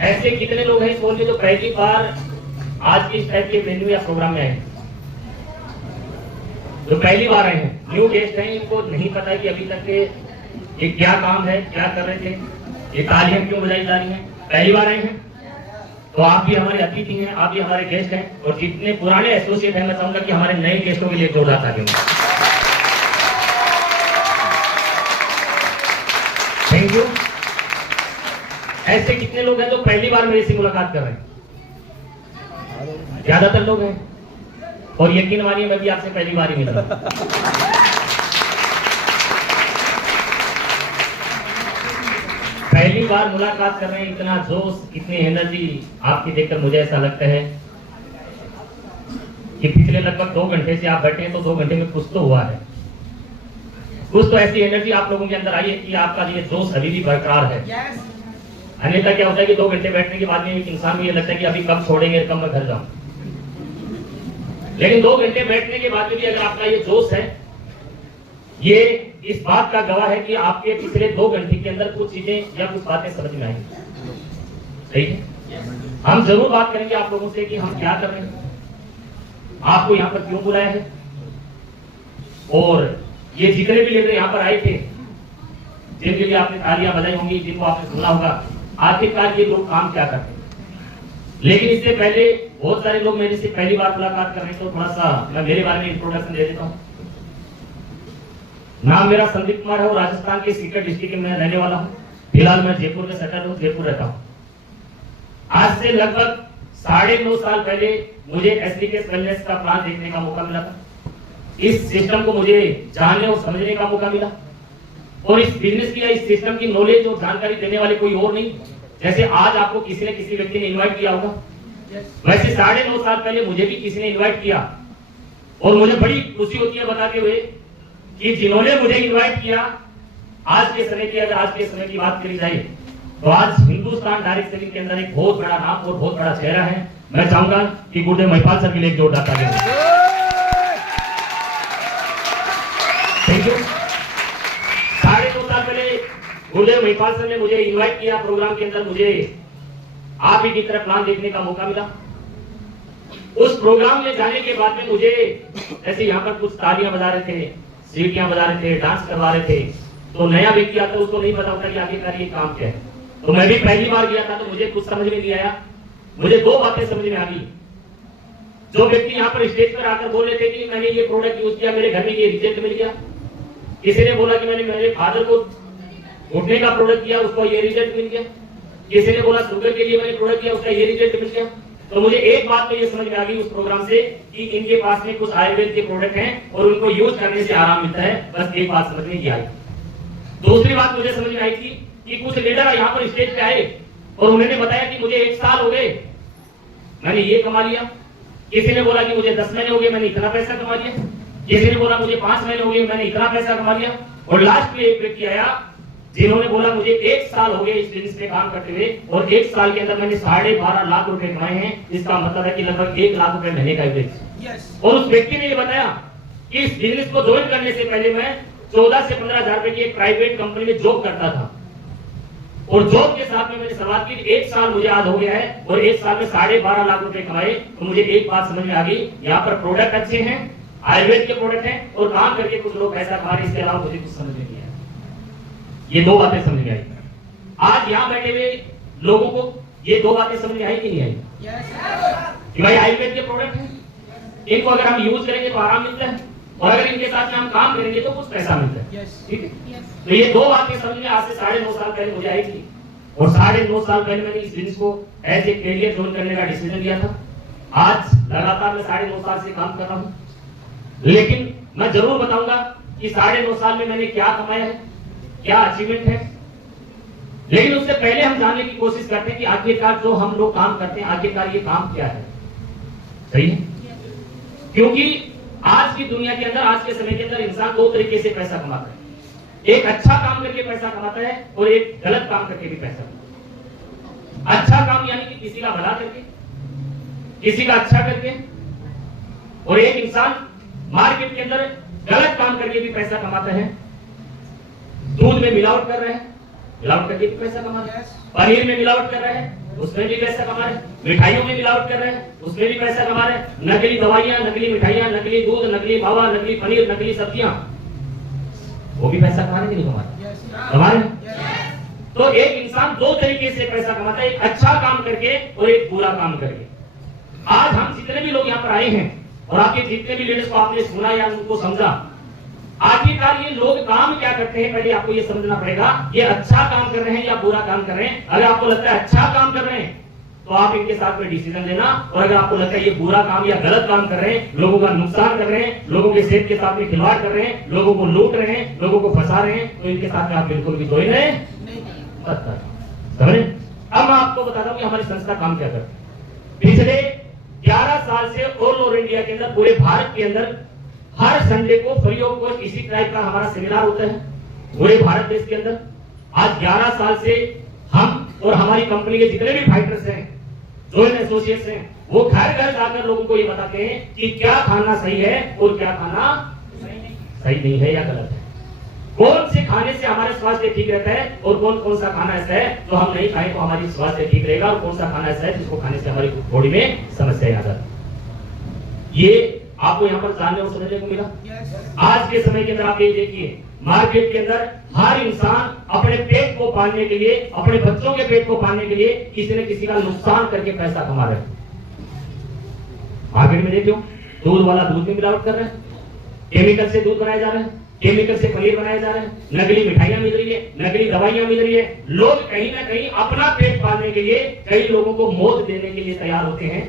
ऐसे कितने लोग हैं इस हॉल में जो पहली बार आज के इस टाइप के मेन्यू या प्रोग्राम में आए, जो पहली बार आए हैं, न्यू गेस्ट हैं, इनको नहीं पता है कि अभी तक के ये क्या काम है, क्या कर रहे थे, ये तालियां क्यों बजाई जा रही हैं, पहली बार आए हैं। तो आप भी हमारे अतिथि हैं, आप भी हमारे गेस्ट हैं, और जितने पुराने एसोसिएट हैं मैं चाहूंगा कि हमारे नए गेस्टों के लिए जोरदार तालियां। Thank you. ऐसे कितने लोग हैं जो पहली बार मेरे से मुलाकात कर रहे हैं? ज्यादातर लोग हैं, और यकीन मानिए मैं भी आपसे पहली बार ही मिल रहा हूं। पहली बार मुलाकात कर रहे हैं, इतना जोश, इतनी एनर्जी आपकी देखकर मुझे ऐसा लगता है कि पिछले लगभग 2 घंटे से आप बैठे हैं, तो 2 घंटे में कुछ तो हुआ है, कुछ तो ऐसी एनर्जी आप लोगों के अंदर आई है कि आपका ये जोश अभी भी बरकरार है। अन्यथा क्या होता है कि 2 घंटे बैठने के बाद में एक इंसान को ये लगता है कि अभी कब छोड़ेंगे, कब मैं घर जाऊं। लेकिन 2 घंटे बैठने के बाद में भी अगर आपका ये जोश है, ये इस बात का गवाह है कि आपके पिछले 2 घंटे के अंदर कुछ चीजें या कुछ बातें समझ में आएंगी। सही है, हम जरूर बात करेंगे आप लोगों से कि हम क्या कर रहे हैं, आपको यहाँ पर क्यों बुलाया है, और ये जितने भी लीडर यहाँ पर आए थे, जिनके लिए आपने तालियां बजाई होंगी, जिनको आपने सुना होगा, आखिरकार ये लोग काम क्या करते हैं। लेकिन इससे पहले बहुत सारे लोग मेरे से पहली बार मुलाकात कर रहे हैं, तो थोड़ा सा मैं मेरे बारे में इंट्रोडक्शन दे देता हूँ। नाम मेरा संदीप कुमार है और राजस्थान के सीकर डिस्ट्रिक्ट में रहने वाला हूँ। फिलहाल मैं जयपुर में सेटल हूँ, जयपुर रहता हूँ। आज से लगभग 9.5 साल पहले मुझे एसडीकेएस वेलनेस का प्लान देखने का मौका मिला था। इस सिस्टम को मुझे जानने और समझने का मौका मिला, और इस बिजनेस की या इस सिस्टम की नॉलेज और जानकारी देने वाले कोई और नहीं, जैसे आज आपको किसी न किसी व्यक्ति ने इनवाइट किया होगा, वैसे 9.5 साल पहले मुझे भी किसी ने इनवाइट किया। और मुझे बड़ी खुशी होती है बताते हुए कि जिन्होंने मुझे इनवाइट किया, आज के समय की, अगर आज के समय की बात करी जाए तो आज हिंदुस्तान डायरेक्ट सेलिंग के अंदर एक बहुत बड़ा नाम और बहुत बड़ा चेहरा है। मैं चाहूंगा कि गुरुदेव महिपाल सर के लिए जोरदार तालियां। Thank you. 9.5 साल पहले गुरुदेव महिपाल सर ने मुझे इनवाइट किया प्रोग्राम के अंदर, मुझे आप ही की तरह प्लान देखने का मौका मिला। उस प्रोग्राम में जाने के बाद में मुझे ऐसे यहाँ पर कुछ तालियां बजा रहे थे, सीटियां बजा रहे थे, डांस करवा रहे थे, तो नया व्यक्ति आता है उसको नहीं पता होता कि आखिरकार ये काम क्या है। तो मैं भी पहली बार गया था, तो मुझे कुछ समझ में नहीं आया। मुझे 2 बातें समझ में आ गई। जो व्यक्ति यहाँ पर स्टेज पर आकर बोल रहे थे कि मैंने ये प्रोडक्ट यूज किया, मेरे घर में ये रिजल्ट मिल गया। किसी ने बोला कि मैंने मेरे फादर को घुटने का प्रोडक्ट किया, उसको ये रिजल्ट मिल गया। किसी ने बोला शुगर के लिए मैंने प्रोडक्ट किया, उसका ये रिजल्ट मिल गया। तो मुझे एक बात तो ये समझ में आ गई उस प्रोग्राम से कि इनके पास में कुछ आयुर्वेद के प्रोडक्ट हैं और उनको यूज करने से आराम मिलता है। बस एक बात समझ में आई। दूसरी बात मुझे समझ में आई थी कि कुछ लीडर यहाँ पर स्टेज पे आए और उन्होंने बताया कि मुझे 1 साल हो गए, मैंने ये कमा लिया। किसी ने बोला कि मुझे 10 महीने हो गए, मैंने इतना पैसा कमा लिया। किसी ने बोला मुझे 5 महीने हो गए, मैंने इतना पैसा कमा लिया। और लास्ट में एक व्यक्ति आया जिन्होंने बोला मुझे 1 साल हो गए इस बिजनेस में काम करते हुए, और 1 साल के अंदर मैंने 12.5 लाख रुपए कमाए हैं। इसका मतलब है कि लगभग 1 लाख रुपए महीने का एवरेज। और उस व्यक्ति ने ये बताया कि इस बिजनेस को ज्वाइन करने से पहले मैं 14 से 15 हजार रुपए की एक प्राइवेट कंपनी में जॉब करता था, और जॉब के साथ में मैंने शुरुआत की। 1 साल मुझे आज हो गया है और 1 साल में 12.5 लाख रुपए कमाए। तो मुझे एक बात समझ में आ गई, यहाँ पर प्रोडक्ट अच्छे हैं, आयुर्वेद के प्रोडक्ट हैं, और काम करके कुछ लोग पैसा कमा रहे हैं। इसके अलावा मुझे कुछ समझ में नहीं आया। ये 2 बातें समझ में आई। आज यहाँ बैठे हुए लोगों को ये 2 बातें समझ में आई कि नहीं आई? कि भाई आयुर्वेद के प्रोडक्ट हैं, इनको अगर हम यूज करेंगे तो आराम मिलता है, और अगर इनके साथ में हम काम करेंगे तो कुछ पैसा मिलता है। ठीक है, तो ये 2 बातें समझ में आज से 9.5 साल पहले मुझे आई थी। और 9.5 साल पहले मैंने इस बिजनेस को एज ए कैरियर ज्वाइन करने का डिसीजन लिया था। आज लगातार मैं 9.5 साल से काम कर रहा हूँ। लेकिन मैं जरूर बताऊंगा कि 9.5 साल में मैंने क्या कमाया है, क्या अचीवमेंट है। लेकिन उससे पहले हम जानने की कोशिश करते हैं कि आखिरकार जो हम लोग काम करते हैं, आखिरकार ये काम क्या है। सही है, क्योंकि आज की दुनिया के अंदर, आज के समय के अंदर इंसान 2 तरीके से पैसा कमाता है। एक अच्छा काम करके पैसा कमाता है, और एक गलत काम करके भी पैसा कमाता है। अच्छा काम यानी कि किसी का भला करके, किसी का अच्छा करके, और एक इंसान मार्केट के अंदर गलत काम करके भी पैसा कमाता है। दूध में मिलावट कर रहे हैं, मिलावट करके भी पैसा कमा रहे हैं। पनीर में मिलावट कर रहे हैं, उसमें भी पैसा कमा रहे हैं। मिठाइयों में मिलावट कर रहे हैं, उसमें भी पैसा कमा रहे हैं। नकली दवाइयां, नकली मिठाइयां, नकली दूध, नकली मावा, नकली पनीर, नकली सब्जियां, वो भी पैसा कमा रहे कि नहीं कमा रहे? तो एक इंसान दो तरीके से पैसा कमाता है, एक अच्छा काम करके और एक बुरा काम करके। आज हम जितने भी लोग यहाँ पर आए हैं और आपके जितने भी लीडर्स को आपने सुना या उनको समझा, आखिरकार ये लोग काम क्या करते हैं, पहले आपको ये समझना पड़ेगा। ये अच्छा काम कर रहे हैं या बुरा काम कर रहे हैं। अगर आपको लगता है अच्छा काम कर रहे हैं तो आप इनके साथ में डिसीजन लेना, और अगर आपको लगता है ये बुरा काम या गलत काम कर रहे हैं, लोगों का नुकसान कर रहे हैं, लोगों के सेहत के साथ में खिलवाड़ कर रहे हैं, लोगों को लूट रहे हैं, लोगों को फंसा रहे हैं, तो इनके साथ में आप बिल्कुल भी ज्वाइन मत समझे। अब मैं आपको बताता हूँ कि हमारी संस्था काम क्या करती है। पिछले 11 साल से ऑल ओवर इंडिया के अंदर, पूरे भारत के अंदर हर संडे को फ्री ऑफ कॉस्ट इसी टाइप का हमारा सेमिनार होता है पूरे भारत देश के अंदर। आज 11 साल से हम और हमारी कंपनी के जितने भी फाइटर्स हैं, जोइन एसोसिएट्स हैं, वो घर घर जाकर लोगों को ये बताते हैं कि क्या खाना सही है और क्या खाना सही नहीं है या गलत है, कौन से खाने से हमारे स्वास्थ्य ठीक रहता है और कौन कौन सा खाना ऐसा है जो हम नहीं खाएं तो हमारी स्वास्थ्य ठीक रहेगा, और कौन सा खाना ऐसा है जिसको खाने से हमारी बॉडी में समस्या आ जाती है। ये आपको यहाँ पर जानने और समझने को मिला। आज के समय के अंदर आप ये देखिए, मार्केट के अंदर हर इंसान अपने पेट को पालने के लिए, अपने बच्चों के पेट को पालने के लिए किसी न किसी का नुकसान करके पैसा कमा रहे हैं। मार्केट में देखियो, दूध वाला दूध में मिलावट कर रहे हैं, केमिकल से दूध बनाए जा रहे हैं, केमिकल से पनीर बनाए जा रहे हैं, नकली मिठाइयां मिल रही है, नकली दवाइयां मिल रही है। लोग कहीं ना कहीं अपना पेट पालने के लिए कई लोगों को मौत देने के लिए तैयार होते हैं।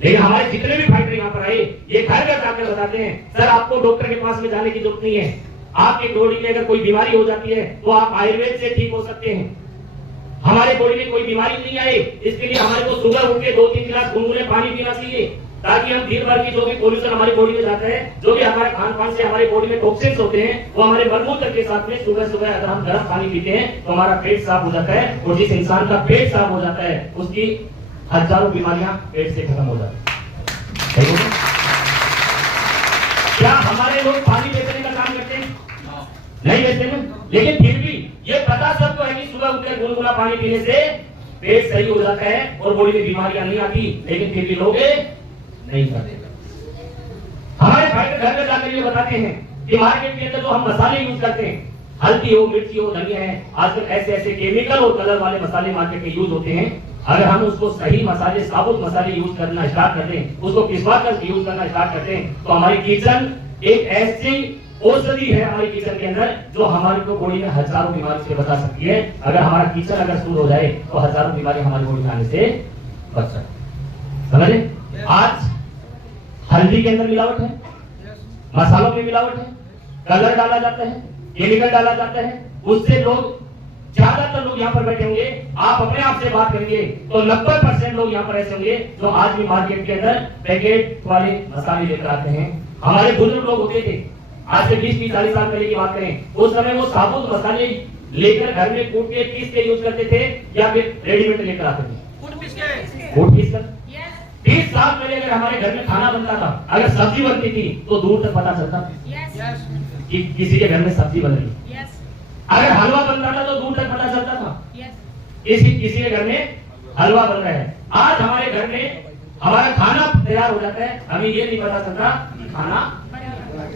लेकिन हमारे जितने भी फाइटर यहाँ पर आए, ये घर घर जाकर बताते हैं, सर आपको डॉक्टर के पास में जाने की जरूरत नहीं है, आपकी बॉडी में अगर कोई बीमारी हो जाती है तो आप आयुर्वेद से ठीक हो सकते हैं। हमारे बॉडी में कोई बीमारी नहीं आए, इसके लिए हमारे को सुबह उठ के 2-3 गिलास गुनगुने पानी पीना चाहिए, ताकि हम दिन भर की जो भी पोल्यूशन हमारी बॉडी में जाता है, जो भी हमारे खान पान से हमारे बॉडी में टॉक्सिन्स होते हैं, वो हमारे मलमूत्र के साथ में सुबह सुबह अगर हम गर्म पानी पीते हैं तो हमारा पेट साफ हो जाता है, और जिस इंसान का पेट साफ हो जाता है उसकी हजारों बीमारियां पेट से खत्म हो जाती है। क्या हमारे लोग पानी बेचने का काम करते हैं? नहीं बेचते हैं, लेकिन फिर भी ये पता सबको है कि सुबह उठकर गुनगुना पानी पीने से पेट सही हो जाता है और बॉडी में बीमारियां नहीं आती, लेकिन फिर भी लोग नहीं करते। हमारे भाई घर में जाकर ये बताते हैं कि मार्केट के अंदर जो हम मसाले यूज करते हैं, हल्दी हो, मिर्ची हो, धनिया है, आजकल ऐसे ऐसे केमिकल और कलर वाले मसाले मार्केट में यूज होते हैं। अगर हम उसको सही मसाले, साबुत मसाले यूज करना स्टार्ट करते हैं, उसको पिसवा कर यूज करना स्टार्ट करते हैं, तो हमारी किचन एक ऐसी औषधि है हमारी किचन के अंदर जो हमारी को बॉडी में हजारों बीमारी से बचा सकती है। अगर हमारा किचन अगर शुद्ध हो जाए तो हजारों बीमारी हमारी बॉडी में आने से बच सकती। समझे? आज हल्दी के अंदर मिलावट है, मसालों में मिलावट है, कलर डाला जाता है, केमिकल डाला जाता है, उससे लोग, ज्यादातर लोग यहाँ पर बैठे होंगे, आप अपने आप से बात करेंगे तो 90% लोग यहाँ पर ऐसे होंगे जो आज भी मार्केट के अंदर पैकेट वाले मसाले लेकर आते हैं। हमारे बुजुर्ग लोग होते थे, आज से 20-40 साल पहले की बात करें, उस समय वो साबुत मसाले लेकर घर में कूट के पीस के यूज करते थे या फिर रेडीमेड लेकर आते थे, कूट पीस कर। 20 साल पहले अगर हमारे घर में खाना बनता था, अगर सब्जी बनती थी तो दूर तक पता चलता कि किसी के घर में सब्जी बन रही। अगर हलवा बन रहा था तो दूर तक पता चलता था किसी के घर में हलवा बन रहा है। आज हमारे घर में हमारा खाना तैयार हो जाता है, हमें ये नहीं पता चलता कि खाना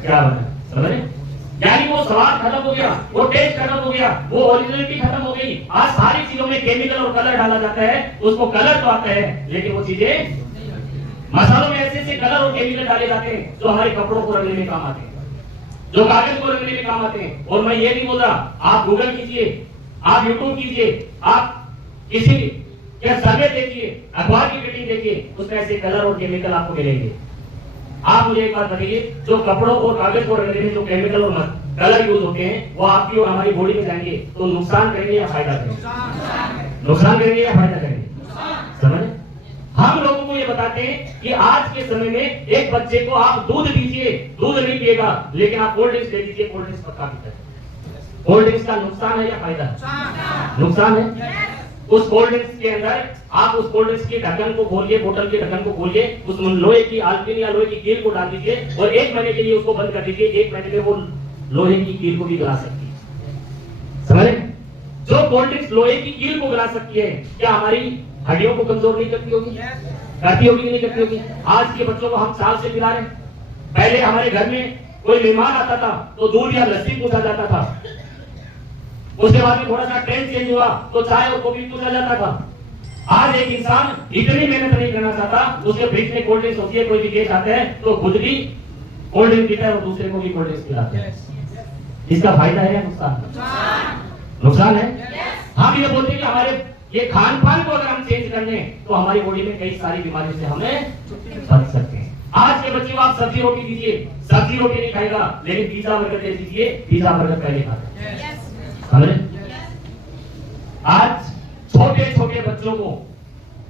क्या बना। समझ रहे? यानी वो स्वाद खत्म हो गया, वो टेस्ट खत्म हो गया, वो ओरिजिनलिटी खत्म हो गई। आज सारी चीजों में केमिकल और कलर डाला जाता है, उसको कलर तो आता है लेकिन वो चीजें, मसालों में ऐसे ऐसे कलर और केमिकल डाले जाते हैं जो हमारे कपड़ों को रंगने में काम आते हैं, जो कागज को रंगने में काम आते हैं। और मैं ये नहीं बोल रहा, आप गूगल कीजिए, आप यूट्यूब कीजिए, आप किसी के सर्वे देखिए, अखबार की कटिंग देखिए, उसमें ऐसे कलर और केमिकल आपको मिलेंगे। आप मुझे एक बात बताइए, जो कपड़ों और कागज को रंगने में जो केमिकल और कलर यूज होते हैं वो आपकी और हमारी बॉडी में जाएंगे तो नुकसान करेंगे या फायदा करेंगे? नुकसान करेंगे या फायदा करेंगे? समझ? हम लोगों को ये बताते हैं कि आज के समय में एक बच्चे को आप दूध दीजिए, दूध नहीं पिएगा, लेकिन आप कोल्ड ड्रिंक्स दे दीजिए, कोल्ड ड्रिंक्स पक्का पीता है। कोल्ड ड्रिंक्स का नुकसान है या फायदा है? नुकसान है। उस कोल्ड ड्रिंक्स के अंदर आप उस कोल्ड ड्रिंक्स के ढक्कन को खोलिए, बोतल के ढक्कन को खोलिए, उस लोहे की आल्पिन या लोहे की कील को डाल दीजिए और 1 महीने के लिए उसको बंद कर दीजिए। 1 महीने में वो लोहे की कील को भी गला सकती है। समझ? जो कोल्ड ड्रिंक्स लोहे की कील को गिरा सकती है, क्या हमारी हड्डियों को कमजोर नहीं करती होगी? करती होगी नहीं करती होगी? आज के बच्चों को हम साल से पिला रहे हैं। पहले हमारे घर में कोई मेहमान आता था तो दूध या लस्सी पूछा जाता था, उसके बाद में थोड़ा सा ट्रेंड चेंज हुआ तो चाय और कॉफी पूछा जाता था। आज एक इंसान इतनी मेहनत नहीं करना चाहता, उसके फ्रिज में कोल्ड ड्रिंक्स होती है, कोई भी गेस्ट आते हैं तो खुद भी कोल्ड ड्रिंक पीता है और दूसरे को भी कोल्ड ड्रिंक्स पिलाते हैं। इसका फायदा है या नुकसान? नुकसान है। हम ये बोलते हैं कि हमारे ये खान पान को अगर हम चेंज कर लें तो हमारी बॉडी में कई सारी बीमारियों से हमें बच सकते हैं। आज के बच्चे को आप सब्जी रोटी दीजिए, सब्जी रोटी नहीं खाएगा, लेकिन पिज्जा बर्गर दे दीजिए, पिज्जा बर्गर पहले खाता है। समझे? आज छोटे छोटे बच्चों को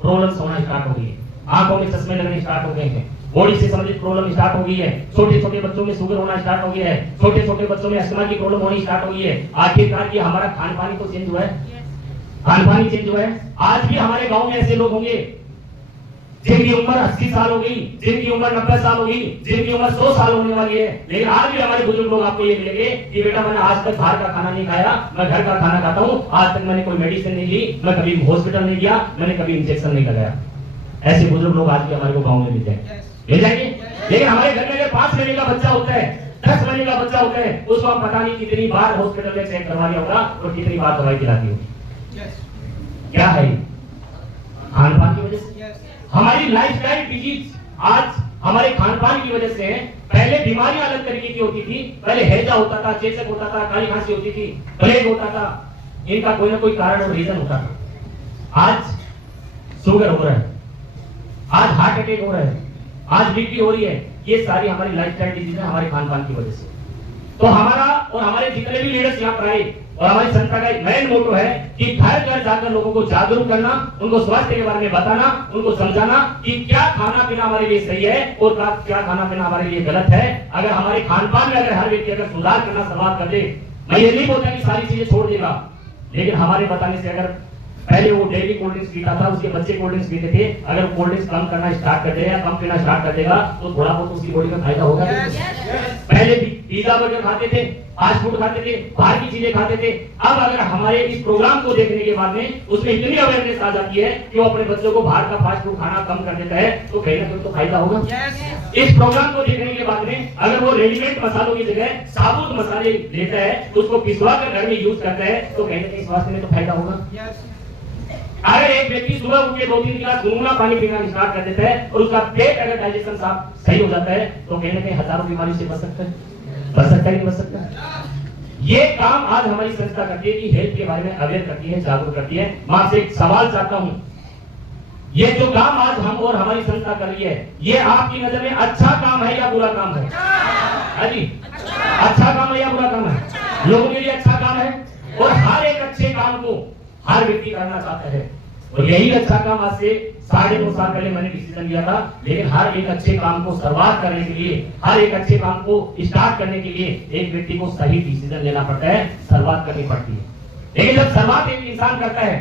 प्रॉब्लम्स होना स्टार्ट हो गई है, आंखों में चश्मे लगने स्टार्ट हो गए हैं, बॉडी से संबंधित प्रॉब्लम स्टार्ट हो गई है, छोटे छोटे बच्चों में शुगर होना स्टार्ट हो गया है, छोटे छोटे बच्चों में अस्थमा की प्रॉब्लम होनी स्टार्ट हो गई है। आखिरकार ये हमारा खान पान तो चेंज हुआ है, खान पान चेंज हुआ है। आज भी हमारे गांव में ऐसे लोग होंगे जिनकी उम्र 80 साल हो गई, जिनकी उम्र 90 साल हो गई, जिनकी उम्र 100 साल होने वाली है, लेकिन आज भी हमारे बुजुर्ग लोग आपको ये मिलेंगे कि बेटा मैंने आज तक बाहर का खाना नहीं खाया, मैं घर का खाना खाता हूँ, आज तक मैंने कोई मेडिसिन नहीं ली, मैं कभी हॉस्पिटल नहीं गया, मैंने कभी इंजेक्शन नहीं लगाया। ऐसे बुजुर्ग लोग आज भी हमारे को गाँव में मिल जाएंगे। लेकिन हमारे घर में 5 महीने का बच्चा होता है, 10 महीने का बच्चा होता है, उसको हम पता नहीं कितनी बार हॉस्पिटल में चेक करवा लिया होगा और कितनी बार दवाई खिलाती होगी। क्या है? खान पान की वजह से। हमारी लाइफस्टाइल डिजीज आज हमारे खान पान की वजह से है। पहले बीमारियां अलग तरीके की होती थी, पहले हैजा होता था, चेचक होता था, काली खांसी होती थी, प्लेग होता था, इनका कोई ना कोई कारण और रीजन होता था। आज शुगर हो रहा है, आज हार्ट अटैक हो रहा है, आज बीपी हो रही है, ये सारी हमारी लाइफस्टाइल डिजीज है, हमारे खान पान की वजह से। तो हमारा और हमारे जितने भी लीडर्स यहाँ पर आए और हमारी संस्था का एक मेन मोटो है कि घर घर जाकर लोगों को जागरूक करना, उनको स्वास्थ्य के बारे में बताना, उनको समझाना कि क्या खाना पीना हमारे लिए सही है और क्या खाना पीना हमारे लिए गलत है। अगर हमारे खान पान में अगर हर व्यक्ति अगर सुधार करना शुरुआत कर दे, मैं ये नहीं बोलता कि सारी चीजें छोड़ देगा, लेकिन हमारे बताने से अगर पहले वो डेली कोल्ड ड्रिंक्स पीता था, उसके बच्चे कोल्ड ड्रिंक्स पीते थे, अगर कोल्ड ड्रिंक्स कम करना स्टार्ट कर देगा, कम पीना स्टार्ट कर देगा तो थोड़ा बहुत उसकी बॉडी में फायदा होगा। पहले पिज्जा बर्गर खाते थे, फास्ट फूड खाते थे, बाहर की चीजें खाते थे, अब अगर हमारे इस प्रोग्राम को देखने के बाद में उसमें इतनी अवेयरनेस आ जाती है कि वो अपने बच्चों को बाहर का फास्ट फूड खाना कम कर देता है, तो कहीं ना कहीं तो फायदा होगा। इस प्रोग्राम को देखने के बाद में अगर वो रेडीमेड मसालों की जगह साबुत मसाले लेता है, उसको पिसवा कर घर में यूज करता है, तो कहीं ना कहीं स्वास्थ्य में तो फायदा होगा। अगर एक व्यक्ति सुबह उठ के 2-3 गिलास गुनगुना पानी पीना स्टार्ट कर देता है और उसका पेट अगर डाइजेशन साफ सही हो जाता है, तो कहीं ना कहीं हजारों बीमारी से बच सकता है। बच सकता है, नहीं बच सकता? ये काम आज हमारी संस्था करती है कि हेल्थ के बारे में अवेयर करती है, जागरूक करती है। मैं आपसे एक सवाल चाहता हूं, ये जो काम आज हम और हमारी संस्था कर रही है, ये आपकी नजर में अच्छा काम है या बुरा काम है? हाँ जी, अच्छा काम है या बुरा काम है? लोगों के लिए अच्छा काम है और हर एक अच्छे काम को हर व्यक्ति करना चाहता है और यही अच्छा काम आज से 2.5 साल पहले मैंने डिसीजन लिया था। लेकिन हर एक अच्छे काम को शुरुआत करने के लिए, हर एक अच्छे काम को स्टार्ट करने के लिए एक व्यक्ति को सही डिसीजन लेना पड़ता है, शुरुआत करनी पड़ती है। लेकिन जब शुरुआत एक इंसान करता है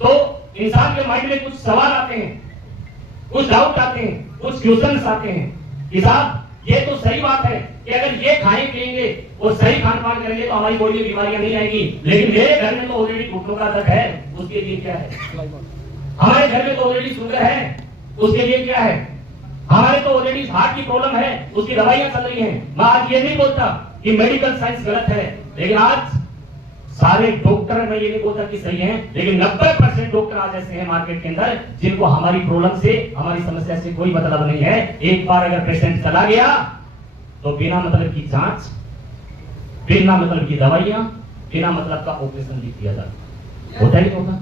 तो इंसान के माइंड में कुछ सवाल आते हैं, कुछ डाउट आते हैं, कुछ क्वेश्चंस आते हैं कि साहब ये तो सही बात है कि अगर ये खाएं पिएंगे और सही खान पान करेंगे तो हमारी बॉडी में बीमारियां नहीं आएगी, लेकिन मेरे घर में तो ऑलरेडी घुटनों का दर्द है, उसके लिए क्या है? हमारे घर में तो ऑलरेडी शुगर है, उसके लिए क्या है? हमारे तो ऑलरेडी हार्ट की प्रॉब्लम है, उसकी दवाइयां चल रही हैं। मैं आज ये नहीं बोलता कि मेडिकल साइंस गलत है, लेकिन आज सारे डॉक्टर, मैं ये नहीं बोलता कि सही हैं, लेकिन 90% डॉक्टर आज ऐसे हैं मार्केट के अंदर जिनको हमारी प्रॉब्लम से, हमारी समस्या से कोई मतलब नहीं है। एक बार अगर पेशेंट चला गया तो बिना मतलब की जांच, बिना मतलब की दवाइयां, बिना मतलब का ऑपरेशन लिख दिया जाता। होता ही होगा।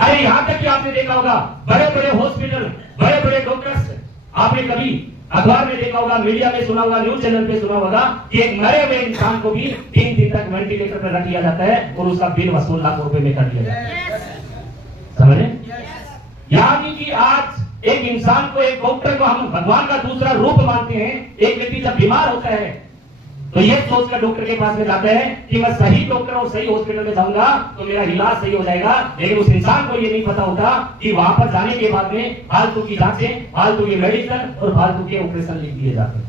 अरे यहां तक कि आपने देखा होगा बड़े बड़े हॉस्पिटल, बड़े बड़े डॉक्टर्स, आपने कभी अखबार में देखा होगा, मीडिया में सुना होगा, न्यूज चैनल पे सुना होगा कि एक मरे हुए इंसान को भी 3 दिन तक वेंटिलेटर पर रख लिया जाता है और उसका बिल वसूल लाख रुपए में कर दिया जाता है। समझ रहे? यानी कि आज एक इंसान को, एक डॉक्टर को हम भगवान का दूसरा रूप मानते हैं। एक व्यक्ति जब बीमार होता है तो ये सोचकर डॉक्टर के पास में जाता है कि मैं सही डॉक्टर और सही हॉस्पिटल में जाऊंगा तो मेरा इलाज सही हो जाएगा, लेकिन उस इंसान को ये नहीं पता होता कि वहां पर जाने के बाद में फालतू की जांचें, फालतू की मेडिसिन और फालतू के ऑपरेशन लिख दिए जाते हैं।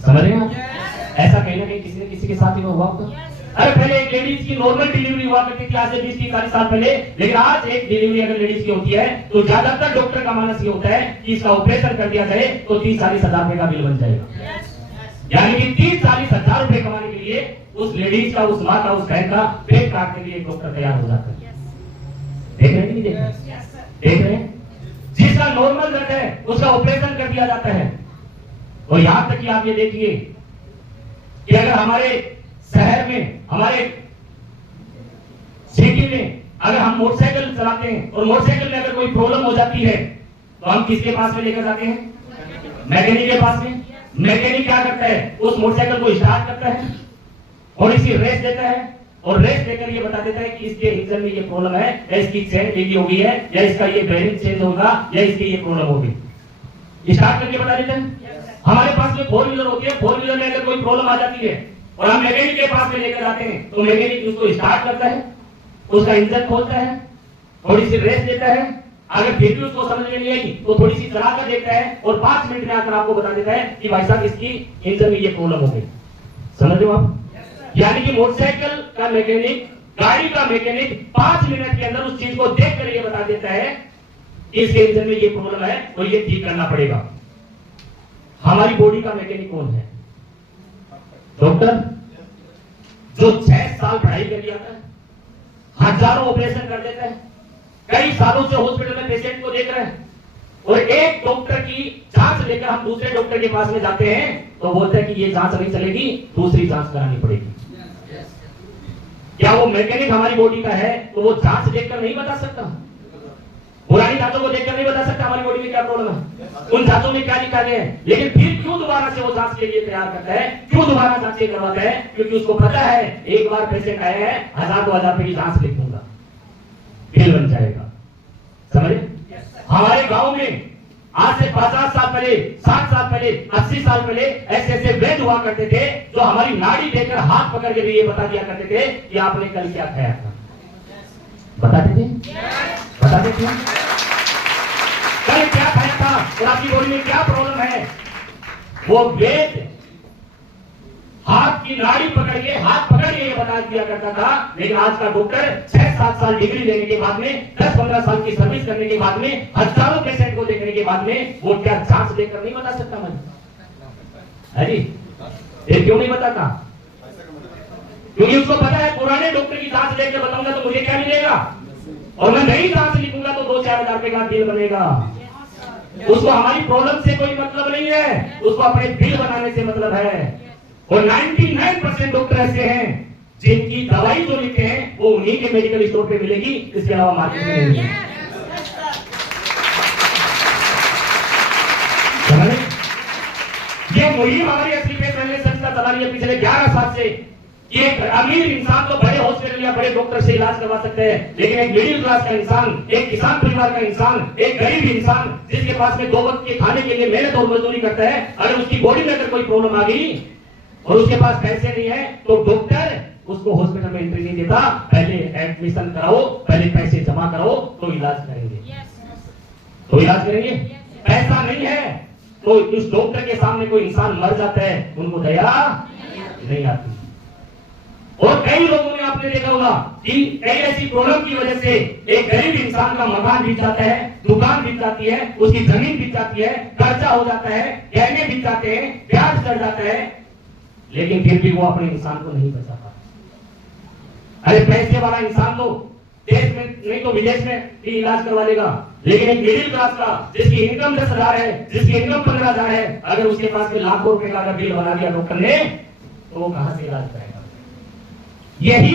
समझ रहे हैं? ऐसा कहीं ना कहीं किसी न किसी के साथ ही हुआ होगा। अरे पहले एक लेडीज की नॉर्मल डिलीवरी हुआ करती थी आज से 20-40 साल पहले, लेकिन आज एक डिलीवरी अगर लेडीज की होती है तो ज्यादातर डॉक्टर का मानस ये होता है कि इसका ऑपरेशन कर दिया जाए तो 30-40 हजार रुपए का बिल बन जाएगा। यानी कि 30-40 हजार रुपए कमाने के लिए उस लेडीज का, उस माँ का, उस बहन का पेट काटने के लिए एक डॉक्टर तैयार हो जाता है। देख रहे हैं कि नहीं देख रहे? देख रहे हैं? जिसका नॉर्मल दर्द है उसका ऑपरेशन कर दिया जाता है। और यहां तक कि आप ये देखिए कि अगर हमारे शहर में, हमारे सिटी में अगर हम मोटरसाइकिल चलाते हैं और मोटरसाइकिल में अगर कोई प्रॉब्लम हो जाती है तो हम किसके पास में लेकर जाते हैं? मैकेनिक के पास में। मैकेनिक क्या करता है? उस मोटरसाइकिल को स्टार्ट करता है और इसी रेस देता है और रेस देकर ये बता देता है कि इसके इंजन में ये प्रॉब्लम है, या इसकी चेन लीक हो गई है, या इसका ये बेरिंग चेंज होगा, या इसकी ये प्रॉब्लम होगी। स्टार्ट करके बता देते हैं। हमारे पास में 4 व्हीलर होती है, 4 व्हीलर में अगर कोई प्रॉब्लम आ जाती है और हम मैकेनिक के पास में लेकर जाते हैं तो मैकेनिक उसको स्टार्ट करता है, उसका इंजन खोलता है, थोड़ी सी रेस देता है, अगर फिर भी उसको समझ में नहीं आई तो थोड़ी सी चला कर देखता है और 5 मिनट में आकर आपको बता देता है कि भाई साहब इसकी इंजन में ये प्रॉब्लम हो गई। समझ रहे हो आप? यानी कि मोटरसाइकिल का मैकेनिक, गाड़ी का मैकेनिक 5 मिनट के अंदर उस चीज को देख कर ये बता देता है कि इसके इंजन में ये प्रॉब्लम है और ये ठीक करना पड़ेगा। हमारी बॉडी का मैकेनिक कौन है? डॉक्टर, जो 6 साल पढ़ाई कर लिया था, हजारों ऑपरेशन कर देता है, कई सालों से हॉस्पिटल में पेशेंट को देख रहे हैं, और एक डॉक्टर की जांच लेकर हम दूसरे डॉक्टर के पास में जाते हैं तो बोलते हैं कि ये जांच नहीं चलेगी, दूसरी जांच करानी पड़ेगी। क्या वो मैकेनिक हमारी बॉडी का है तो वो जांच देखकर नहीं बता सकता? पुरानी जांचों को देखकर नहीं बता सकता हमारी बॉडी में क्या प्रॉब्लम है, उन जांचों में क्या लिखा गया है? लेकिन फिर क्यों दोबारा से वो जांच के लिए तैयार करता है? क्यों दोबारा जांच करवाता है? क्योंकि उसको पता है एक बार पेशेंट आया है, 1000-2000 रुपए की जांच लिख दूंगा, बिल बन जाएगा। समझे? हमारे गांव में आज से 50 साल पहले, 60 साल पहले, 80 साल पहले ऐसे वैद्य हुआ करते थे जो हमारी नाड़ी देखकर हाथ पकड़ के भी ये बता दिया करते थे कि आपने कल क्या खाया था। बताते थे? बताते थे कल क्या खाया था और आपकी बॉडी में क्या प्रॉब्लम है। वो वैद्य हाथ की नाड़ी पकड़ के, हाथ पकड़ के ये बता दिया करता था। लेकिन आज का डॉक्टर 6-7 साल डिग्री लेने के बाद में, 10-15 साल की सर्विस करने के बाद में, हजारों पेशेंट को देखने के बाद में वो क्या जांच देखकर नहीं बता सकता? मैं है जी, ये क्यों नहीं बताता? क्योंकि उसको पता है पुराने डॉक्टर की जांच लेकर बताऊंगा तो मुझे क्या मिलेगा, और मैं नई जांच लिखूंगा तो 2-4 हजार रुपए का बिल बनेगा। उसको हमारी प्रॉब्लम से कोई मतलब नहीं है, उसको अपने बिल बनाने से मतलब है। और 99% डॉक्टर ऐसे हैं जिनकी दवाई जो लिखते हैं वो उन्हीं के मेडिकल स्टोर पे मिलेगी, इसके अलावा मार्केट में नहीं मिलेगी। ये मुहिम हमारी एसलीपेस वेलनेस संस्था चला रही है पिछले 11 साल से। ये अमीर इंसान तो बड़े हॉस्पिटल या बड़े डॉक्टर से इलाज करवा सकते हैं, लेकिन एक मिडिल क्लास का इंसान, एक किसान परिवार का इंसान, एक गरीब इंसान जिसके पास में 2 वक्त के खाने के लिए मेहनत और मजदूरी करता है, अगर उसकी बॉडी में अगर कोई प्रॉब्लम आ गई और उसके पास पैसे नहीं है तो डॉक्टर उसको हॉस्पिटल में एंट्री नहीं देता। पहले एडमिशन कराओ, पहले पैसे जमा कराओ तो इलाज करेंगे। तो इलाज करेंगे, पैसा नहीं है तो उस डॉक्टर के सामने कोई इंसान मर जाता है, उनको दया नहीं आती। और कई लोगों ने आपने देखा होगा कि कई ऐसी प्रॉब्लम की वजह से एक गरीब इंसान का मकान बिक जाता है, दुकान बिक जाती है, उसकी जमीन बिक जाती है, कर्जा हो जाता है, गहने बिक जाते हैं, ब्याज चढ़ जाता है, लेकिन फिर भी वो अपने इंसान को नहीं बचा पाता। अरे पैसे वाला इंसान तो देश में नहीं तो विदेश में भी इलाज करवा लेगा, लेकिन एक मिडिल क्लास का जिसकी इनकम 10,000 है, जिसकी इनकम 15,000 है, अगर उसके पास में लाखों रुपए का बिल बना दिया डॉक्टर ने तो वो कहां से इलाज कराएगा? यही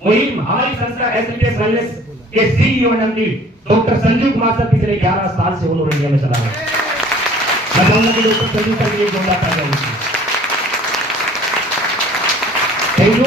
मुहिम हमारी संस्था एसलीपेस वेलनेस के CEO and MD doctor Sanjeev Kumar sir पिछले 11 साल से ऑल ओवर इंडिया में चला रहे हैं। मैं कहूंगा कि डॉक्टर संजीव सर ये जोड़ा कर रहे हैं। Thank you.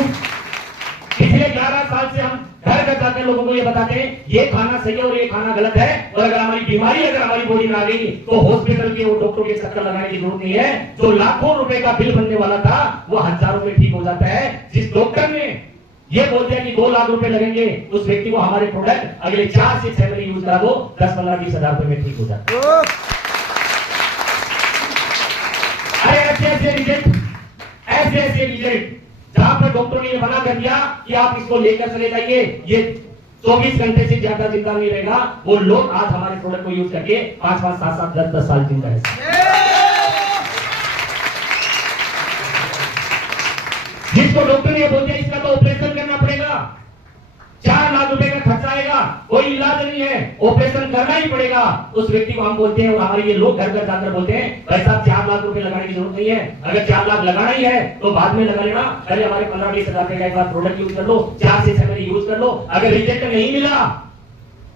पिछले 11 साल से हम घर घर जाकर लोगों को ये बताते हैं ये खाना सही है और ये खाना गलत है, और अगर हमारी बीमारी अगर हमारी बॉडी में आ गई तो हॉस्पिटल के और डॉक्टरों के चक्कर लगाने की जरूरत नहीं है। जो लाखों रुपए का बिल बनने वाला था वो हजारों में ठीक हो जाता है। जिस डॉक्टर ने ये बोल दिया कि 2 लाख रुपए लगेंगे, उस व्यक्ति को हमारे प्रोडक्ट अगले 4 से 6 महीने यूज करा दो, 10-15-20 हजार रुपए में ठीक हो जाता है। अरे ऐसे रिजल्ट जहां पर डॉक्टर ने ये मना कर दिया कि आप इसको लेकर चले जाइए, ये 24 घंटे से ज्यादा जिंदा नहीं रहेगा, वो लोग आज हमारे प्रोडक्ट को यूज करके 5-5, 7-7, 10-10 साल जिंदा है। जिसको डॉक्टर ने बोल दिया इसका तो ऑपरेशन करना पड़ेगा, 4 लाख रुपए का खर्चा आएगा, कोई इलाज नहीं है, ऑपरेशन करना ही पड़ेगा, उस व्यक्ति को हम बोलते हैं, और हमारे ये लोग घर घर जाकर बोलते हैं भाई साहब 4 लाख रुपए लगाने की जरूरत नहीं है, अगर 4 लाख लगाना ही है तो बाद में लगा लेना, पहले हमारे 15-20 हजार रुपए का एक बार प्रोडक्ट यूज कर लो, 4 से 6 महीने यूज कर लो, अगर रिजल्ट नहीं मिला,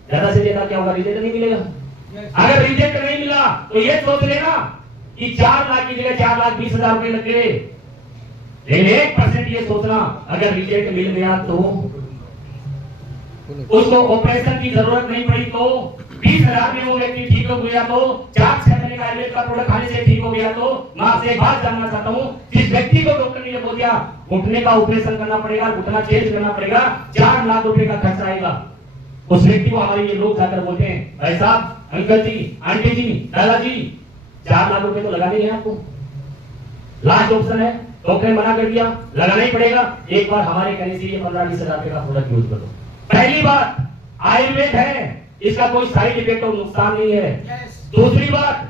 ज्यादा से ज्यादा क्या होगा, रिजल्ट नहीं मिलेगा। अगर रिजल्ट नहीं मिला तो ये सोच लेना कि 4 लाख की जगह 4,20,000 रुपए लग गए, लेकिन 1% ये सोचना अगर रिजल्ट मिल गया तो उसको ऑपरेशन की जरूरत नहीं पड़ी तो 20,000 में वो व्यक्ति ठीक हो गया तो 4-6 महीने का आयुर्वेद का प्रोडक्ट खाने से ठीक हो गया तो मैं आपसे एक बात जानना चाहता हूँ, जिस व्यक्ति को डॉक्टर ने बोल दिया घुटने का ऑपरेशन करना पड़ेगा, घुटना चेंज करना पड़ेगा, 4 लाख रुपए का खर्चा आएगा, उस व्यक्ति को हमारे ये लोग जाकर बोलते हैं भाई साहब, अंकल जी, आंटी जी, दादाजी, 4 लाख रुपए तो लगाने हैं आपको, लास्ट ऑप्शन है, डॉक्टर ने मना कर दिया, लगाना ही पड़ेगा, एक बार हमारे कहने से ये 15-20 हजार रुपए का प्रोडक्ट यूज करो। पहली बात, आयुर्वेद है, इसका कोई साइड इफेक्ट और नुकसान नहीं है। दूसरी बात,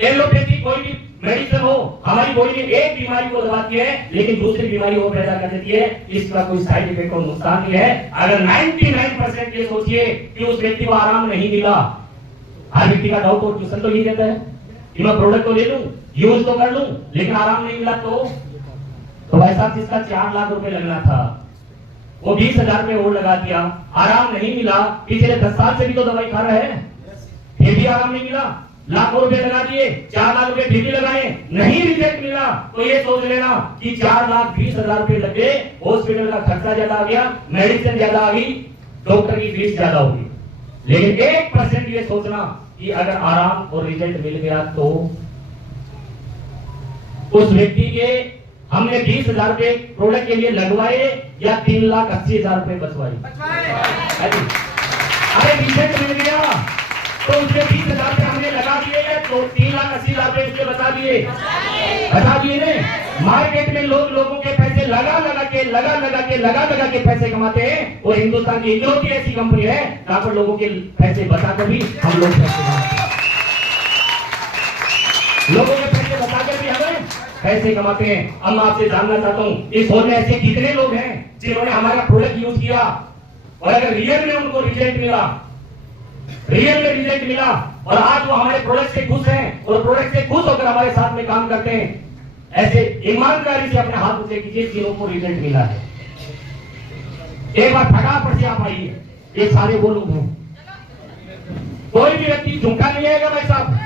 एलोपैथी कोई भी मेडिसिन हो हमारी बॉडी में एक बीमारी को दबाती है लेकिन दूसरी बीमारी को पैदा कर देती है, इसका कोई साइड इफेक्ट और नुकसान नहीं है। अगर 99% ये सोचिए कि उस व्यक्ति को आराम नहीं मिला, हर व्यक्ति का डाउट और क्वेश्चन तो यही रहता है कि मैं प्रोडक्ट तो ले लूं, यूज तो कर लूं, लेकिन आराम नहीं मिला तो भाई साहब जिसका 4 लाख रुपए लगना था वो 20,000 रुपए और लगा दिया, आराम नहीं मिला, पिछले 10 साल से भी तो दवाई खा रहा है, फिर भी आराम नहीं मिला, लाखों रुपए लगा दिए, 4 लाख रुपए फिर भी लगाए, नहीं रिजल्ट मिला, तो ये सोच लेना कि 4,20,000 रुपए लगे, हॉस्पिटल का खर्चा ज्यादा आ गया, मेडिसिन ज्यादा आ गई, डॉक्टर की फीस ज्यादा होगी। लेकिन 1% ये सोचना कि अगर आराम और रिजल्ट मिल गया तो उस व्यक्ति के हमने 20,000 रुपए प्रोडक्ट के लिए लगवाए या 3,80,000 रुपए बचवाए। अरे रिजल्ट मिल गया तो उसने 20,000 रुपए हमने लगा दिए या तो 3,80,000 रुपए उसके बता दिए ने। मार्केट में लोगों के पैसे लगा लगा के पैसे कमाते हैं, और हिंदुस्तान की इजोटी ऐसी कंपनी है जहां पर लोगों के पैसे बचाकर भी हम लोग पैसे कमाते हैं, लोगों के पैसे बचाकर भी हमें पैसे कमाते हैं। अब मैं आपसे जानना चाहता हूँ इस हॉल में ऐसे कितने लोग हैं जिन्होंने हमारा प्रोडक्ट यूज किया और अगर रियल में उनको रिजल्ट मिला और आज वो हमारे प्रोडक्ट से खुश हैं और प्रोडक्ट से खुश होकर हमारे साथ में काम करते हैं। ऐसे ईमानदारी से अपने हाथ ऊंचे कीजिए जिन्हों को रिजल्ट मिला है। एक बार फटाफट से आप आइए, ये सारे वो लोग हैं, कोई भी व्यक्ति झुमका नहीं आएगा भाई साहब,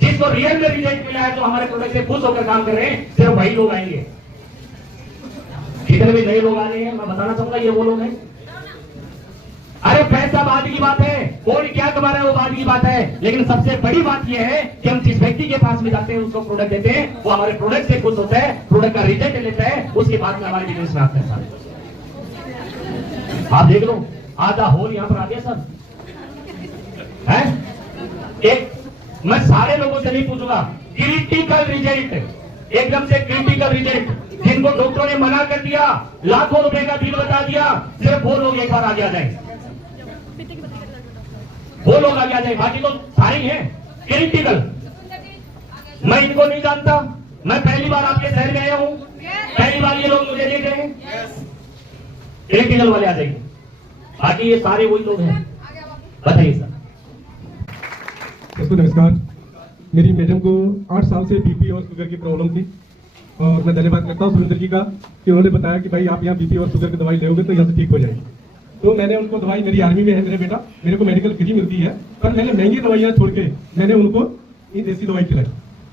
जिसको रियल में रिजल्ट मिला है तो हमारे प्रोडक्ट से खुश होकर काम कर रहे हैं, सिर्फ वही लोग आएंगे। कितने भी नए लोग आ रहे हैं मैं बताना चाहूंगा ये वो लोग हैं। अरे पैसा बाद की बात है, कौन क्या कमा रहा है वो बाद की बात है, लेकिन सबसे बड़ी बात यह है कि हम जिस व्यक्ति के पास में जाते हैं उसको प्रोडक्ट देते हैं, वो हमारे प्रोडक्ट से खुश होता है, प्रोडक्ट का रिजल्ट लेता है, उसके बाद में हमारे बिजनेस में आते हैं। आप देख लो आधा होल यहाँ पर आ गया सब है। एक मैं सारे लोगों से नहीं पूछूंगा, क्रिटिकल रिजल्ट, एकदम से क्रिटिकल रिजल्ट, जिनको डॉक्टरों ने मना कर दिया, लाखों रुपए का बिल बता दिया, सिर्फ वो लोग एक बार आगे आ जाए, वो लोग आगे आ जाए, बाकी तो सारे हैं क्रिटिकल। मैं इनको नहीं जानता, मैं पहली बार आपके शहर में आया हूं, पहली बार ये लोग मुझे देख रहे हैं, क्रिटिकल वाले आ जाएंगे, बाकी ये सारे वही लोग हैं। बताइए सर। नमस्कार, मेरी मैडम को 8 साल से बीपी और शुगर की प्रॉब्लम थी और मैं धन्यवाद करता हूँ सुरेंद्र जी का कि उन्होंने बताया कि भाई आप यहाँ बीपी और शुगर की दवाई लेोगे तो यहाँ से ठीक हो जाएगी। तो मैंने उनको दवाई, मेरी आर्मी में है मेरे बेटा, मेरे को मेडिकल फ्री मिलती है, पर मैंने महंगी दवाइयाँ छोड़ के मैंने उनको ये देसी दवाई खिलाई।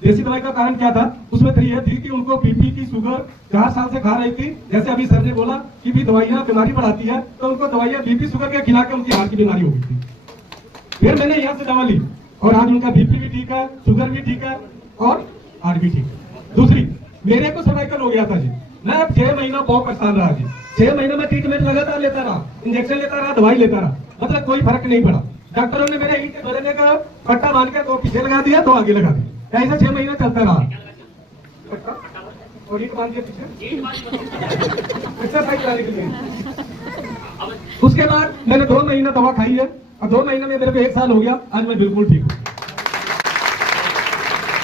देसी दवाई का कारण क्या था, उसमें थी कि उनको बीपी की शुगर 4 साल से खा रही थी, जैसे अभी सर ने बोला कि भी दवाइयाँ बीमारी बढ़ाती है, तो उनको दवाइयाँ बीपी शुगर के खिला के उनकी हार्ट की बीमारी हो गई थी। फिर मैंने यहाँ से दवा ली और आज उनका बीपी भी ठीक है, शुगर भी ठीक है और हार्ट भी ठीक है। दूसरी, मेरे को सर्वाइकल हो गया था जी, मैं अब 6 महीना बहुत परेशान रहा जी, 6 महीने में ट्रीटमेंट लगातार लेता रहा, इंजेक्शन लेता रहा, दवाई लेता रहा, मतलब कोई फर्क नहीं पड़ा। डॉक्टरों ने मेरे ईंट भरने का पट्टा बांध के तो पीछे लगा दिया तो आगे लगा दिया, ऐसा 6 महीने चलता रहा। और ईंट बांध दिया पीछे ईंट वाली एक्सरसाइज कराने के लिए। उसके बाद मैंने 2 महीना दवा खाई है और 2 महीने में मेरे को 1 साल हो गया, आज मैं बिल्कुल ठीक हूँ।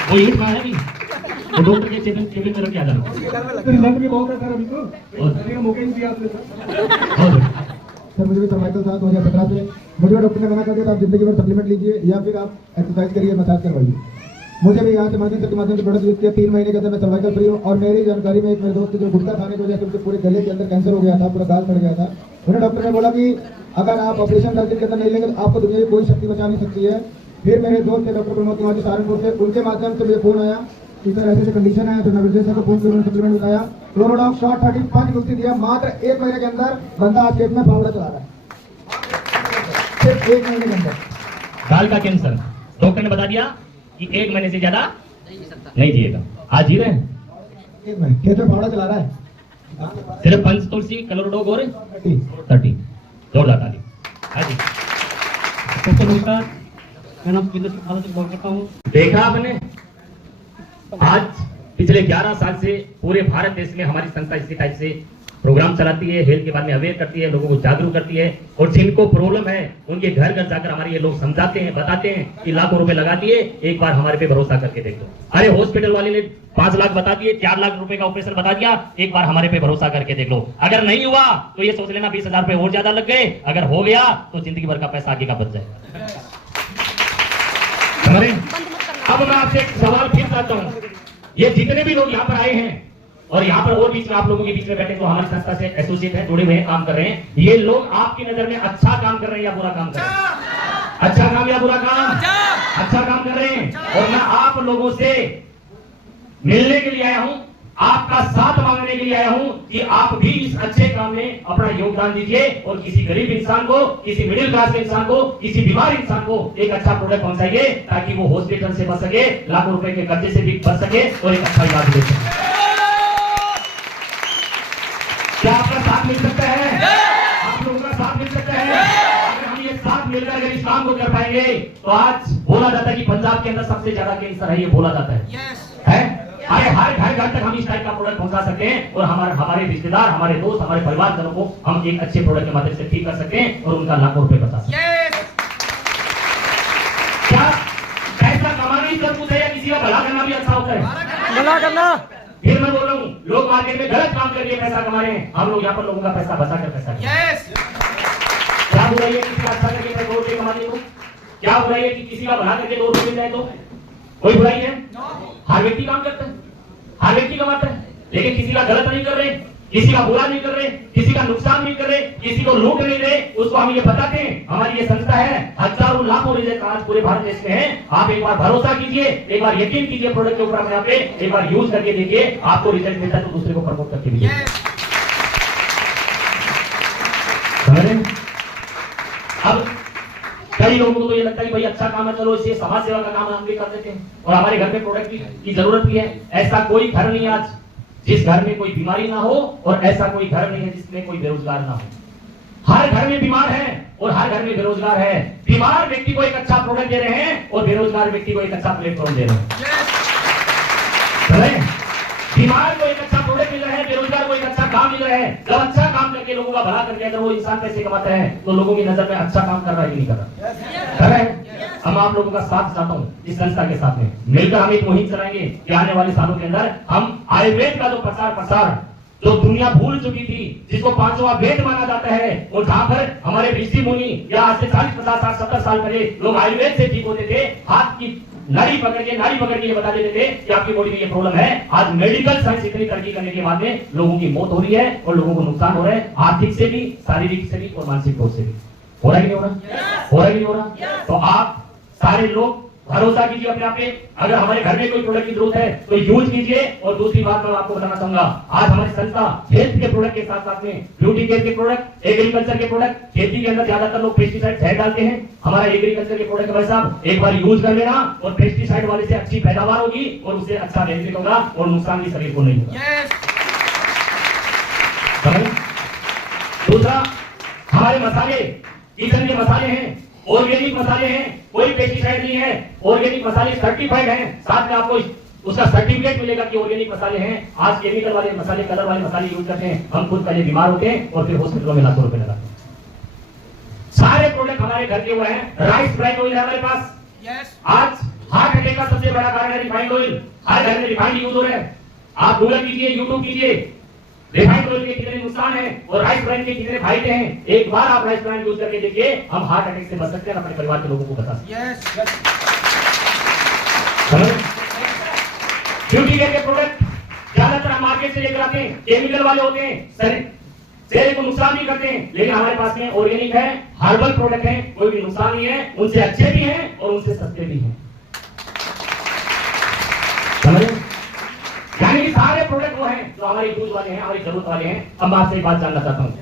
वो ईंट मारा नहीं, वो डॉक्टर के केबिन में रख के आ जाना। रिजल्ट भी बहुत है सर, अभी तो करने का मौका ही नहीं दिया आपने सर। सर मुझे भी सर्वाइकल था 2017 से। मुझे डॉक्टर ने मना कर दिया था आप जिंदगी भर सप्लीमेंट लीजिए या फिर आप एक्सरसाइज करिए, मसाज करवाइए। मुझे भी यहाँ से माध्यम के माध्यम से प्रोडक्ट यूज किया। 3 महीने के अंदर मैं सर्वाइकल फ्री हूँ। और मेरी जानकारी में एक मेरे दोस्त जो गुटखा खाने की वजह से उनके पूरे गले के अंदर कैंसर हो गया था, पूरा गाल फट गया था। उन्हें डॉक्टर ने बोला कि अगर आप ऑपरेशन 10 दिन के अंदर नहीं लेंगे तो आपको दुनिया की कोई शक्ति बचा नहीं सकती है। फिर मेरे दोस्त थे डॉक्टर प्रमोद कुमार जी सहारनपुर से, उनके माध्यम से मुझे फोन आया कि सर ऐसे कंडीशन है, तो नवरदेश को फोन कर सप्लीमेंट बताया। क्लोरोडॉक शॉट 35 गुल्सी दिया, मात्र 1 महीने के अंदर बंदा आज खेत में फावड़ा चला रहा है, सिर्फ 1 महीने के अंदर। गाल का कैंसर डॉक्टर ने बता दिया कि 1 महीने से ज्यादा नहीं जिएगा, आज जी रहे हैं। 1 महीने खेत में फावड़ा चला रहा है। सिर्फ पंच तुलसी क्लोरोडॉक और 30 जोरदार ताली। हाँ जी, नमस्कार, मैं नाम सुखविंदर सिंह खाला से बात करता हूँ। देखा आपने, आज पिछले 11 साल से पूरे भारत देश में हमारी संस्था इसी टाइप से प्रोग्राम चलाती है, हेल्थ के बारे में अवेयर करती है, लोगों को जागरूक करती है। और जिनको प्रॉब्लम है उनके घर घर जाकर हमारे ये लोग समझाते हैं, बताते हैं कि लाखों रुपए लगा दिए, एक बार हमारे पे भरोसा करके देख लो। अरे हॉस्पिटल वाले ने 5 लाख बता दिए, 4 लाख रुपए का ऑपरेशन बता दिया, एक बार हमारे पे भरोसा करके देख लो। अगर नहीं हुआ तो ये सोच लेना 20,000 रुपए और ज्यादा लग गए, अगर हो गया तो जिंदगी भर का पैसा आगे का बच जाए। अब मैं आपसे एक सवाल फिर करता हूं, ये जितने भी लोग यहाँ पर आए हैं और यहाँ पर और बीच में आप लोगों के बीच में बैठे जो हमारी संस्था से एसोसिएट हैं, जुड़े हुए हैं, काम कर रहे हैं, ये लोग आपकी नजर में अच्छा काम कर रहे हैं या बुरा काम कर रहे हैं? अच्छा काम या बुरा काम? अच्छा काम कर रहे हैं। और मैं आप लोगों से मिलने के लिए आया हूं, आपका साथ मांगने के लिए आया हूं कि आप भी इस अच्छे काम में अपना योगदान दीजिए और किसी गरीब इंसान को, किसी मिडिल क्लास के इंसान को, किसी बीमार इंसान को एक अच्छा प्रोडक्ट पहुंचाइए ताकि वो हॉस्पिटल से बच सके, लाखों रुपए के कर्जे से भी बच सके और एक अच्छा इलाज ले सके। क्या आपका साथ मिल सकता है? आप लोगों का साथ मिल सकता है? अगर हम ये साथ मिलकर अगर इस काम को कर पाएंगे तो आज बोला जाता है कि पंजाब के अंदर सबसे ज्यादा कैंसर है, ये बोला जाता है? अरे हर घर तक हम इस टाइप का प्रोडक्ट पहुंचा सकते हैं और हमारे रिश्तेदार, हमारे दोस्त, हमारे परिवारजनों को हम एक अच्छे प्रोडक्ट के माध्यम से ठीक कर सकते हैं और उनका लाखों रुपए बचा सकते हैं। क्या पैसा कमाना ही सब कुछ है या किसी का भला करना भी अच्छा होता है? भला करना। फिर मैं बोल रहा हूँ, लोग मार्केट में गलत काम करके पैसा कमा रहे हैं, हम लोग यहाँ पर लोगों का पैसा बचा कर पैसा क्या बुराई है किसी का अच्छा करके 2 रुपए कमाने को? क्या बुराई है कि किसी का भला करके 2 रुपए मिल जाए तो? कोई बुराई है? हर व्यक्ति काम करता है, हर व्यक्ति कमाता है, लेकिन किसी का गलत नहीं कर रहे, किसी का बुरा नहीं कर रहे, किसी का नुकसान नहीं कर रहे, किसी को लूट नहीं रहे, उसको हम ये बताते हैं। हमारी ये संस्था है, हजारों लाखों रिजल्ट आज पूरे भारत देश में है। आप एक बार भरोसा कीजिए, एक बार यकीन कीजिए प्रोडक्ट के ऊपर अपने आप पे, एक बार यूज करके देखिए, आपको रिजल्ट मिलता है तो दूसरे को प्रमोट करके दीजिए। अब कई लोगों को तो ये लगता है भाई अच्छा काम है, चलो इसे समाज सेवा का काम हम भी कर देते हैं और हमारे घर में प्रोडक्ट की जरूरत भी है। ऐसा कोई घर नहीं है आज जिस घर में कोई बीमारी ना हो और ऐसा कोई घर नहीं है जिसमें कोई बेरोजगार ना हो। हर घर में बीमार है और हर घर में बेरोजगार है। बीमार व्यक्ति को एक अच्छा प्रोडक्ट दे रहे हैं और बेरोजगार व्यक्ति को एक अच्छा प्लेटफॉर्म दे रहे हैं। बीमार को एक अच्छा प्रोडक्ट मिल रहा है, बेरोजगार को एक अच्छा काम मिल रहा है। जब अच्छा काम करके लोगों का भला करके अगर वो इंसान पैसे कमाता है तो लोगों की नजर में अच्छा काम कर रहा है कि नहीं कर रहा है? हम आप लोगों का साथ चाहता हूँ इस संस्था के साथ में मिलकर हम एक मुहिम चलाएंगे कि आने वाले सालों के अंदर हम आयुर्वेद का जो प्रसार जो दुनिया भूल चुकी थी, जिसको 5वां वेद माना जाता है, और जहां पर हमारे ऋषि मुनि या आज से 40, 50, 60, 70 साल पहले लोग आयुर्वेद से ठीक होते थे, हाथ की नाड़ी पकड़ के ये बता देते थे कि आपकी बॉडी में ये प्रॉब्लम है। आज मेडिकल साइंस इतनी तरक्की करने के बाद में लोगों की मौत हो रही है और लोगों को नुकसान हो रहा है, आर्थिक से भी, शारीरिक से भी और मानसिक तौर से भी। हो रहा है कि नहीं हो रहा? हो रहा है कि नहीं हो रहा? तो आप सारे लोग भरोसा कीजिए अपने आप पे। अगर हमारे घर में कोई प्रोडक्ट की जरूरत है तो यूज कीजिए। और दूसरी बात मैं आपको बताना चाहूंगा, आज हमारी संस्था हेल्थ के प्रोडक्ट के साथ साथ में ब्यूटी केयर के प्रोडक्ट, एग्रीकल्चर के प्रोडक्ट, खेती के अंदर ज्यादातर लोग पेस्टिसाइड जहर डालते हैं। हमारा एग्रीकल्चर के प्रोडक्ट भाई साहब एक बार यूज कर लेना और पेस्टिसाइड वाले से अच्छी पैदावार होगी और उससे अच्छा बेनिफिट होगा और नुकसान भी शरीर को नहीं होगा। दूसरा, हमारे मसाले किचन के मसाले हैं, ऑर्गेनिक मसाले हैं, कोई पेस्टिसाइड नहीं है, ऑर्गेनिक मसाले सर्टिफाइड हैं। साथ में आपको उसका सर्टिफिकेट मिलेगा कि ऑर्गेनिक मसाले हैं। आज केमिकल वाले मसाले, कलर वाले मसाले यूज करते हैं, हम खुद पहले बीमार होते हैं और फिर हॉस्पिटलों में लाखों रुपए लगाते हैं। सारे प्रोडक्ट हमारे घर के हुए हैं। राइस ब्राइन ऑयल है हमारे पास। आज हार्ट अटैक का सबसे बड़ा कारण है रिफाइंड ऑयल। हर घर में रिफाइंड यूज हो रहे हैं। आप गूगल कीजिए, यूट्यूब कीजिए, रिफाइंड ऑयल के कितने नुकसान हैं और राइस ब्राइन के कितने फायदे हैं। एक बार आप राइस ब्राइन यूज करके देखिए, हम हार्ट अटैक से बच सकते हैं, अपने परिवार के लोगों को बता सकते हैं। ब्यूटी केयर के प्रोडक्ट ज्यादातर हम मार्केट से लेकर आते हैं, केमिकल वाले होते हैं, शरीर को नुकसान भी करते हैं, लेकिन हमारे पास में ऑर्गेनिक है, हर्बल प्रोडक्ट है, कोई भी नुकसान नहीं है, उनसे अच्छे भी हैं और उनसे सस्ते भी हैं। समझे? यानी कि सारे प्रोडक्ट वो हैं जो हमारी यूज वाले हैं, हमारी जरूरत वाले हैं। अब मैं आपसे एक बात जानना चाहता हूँ,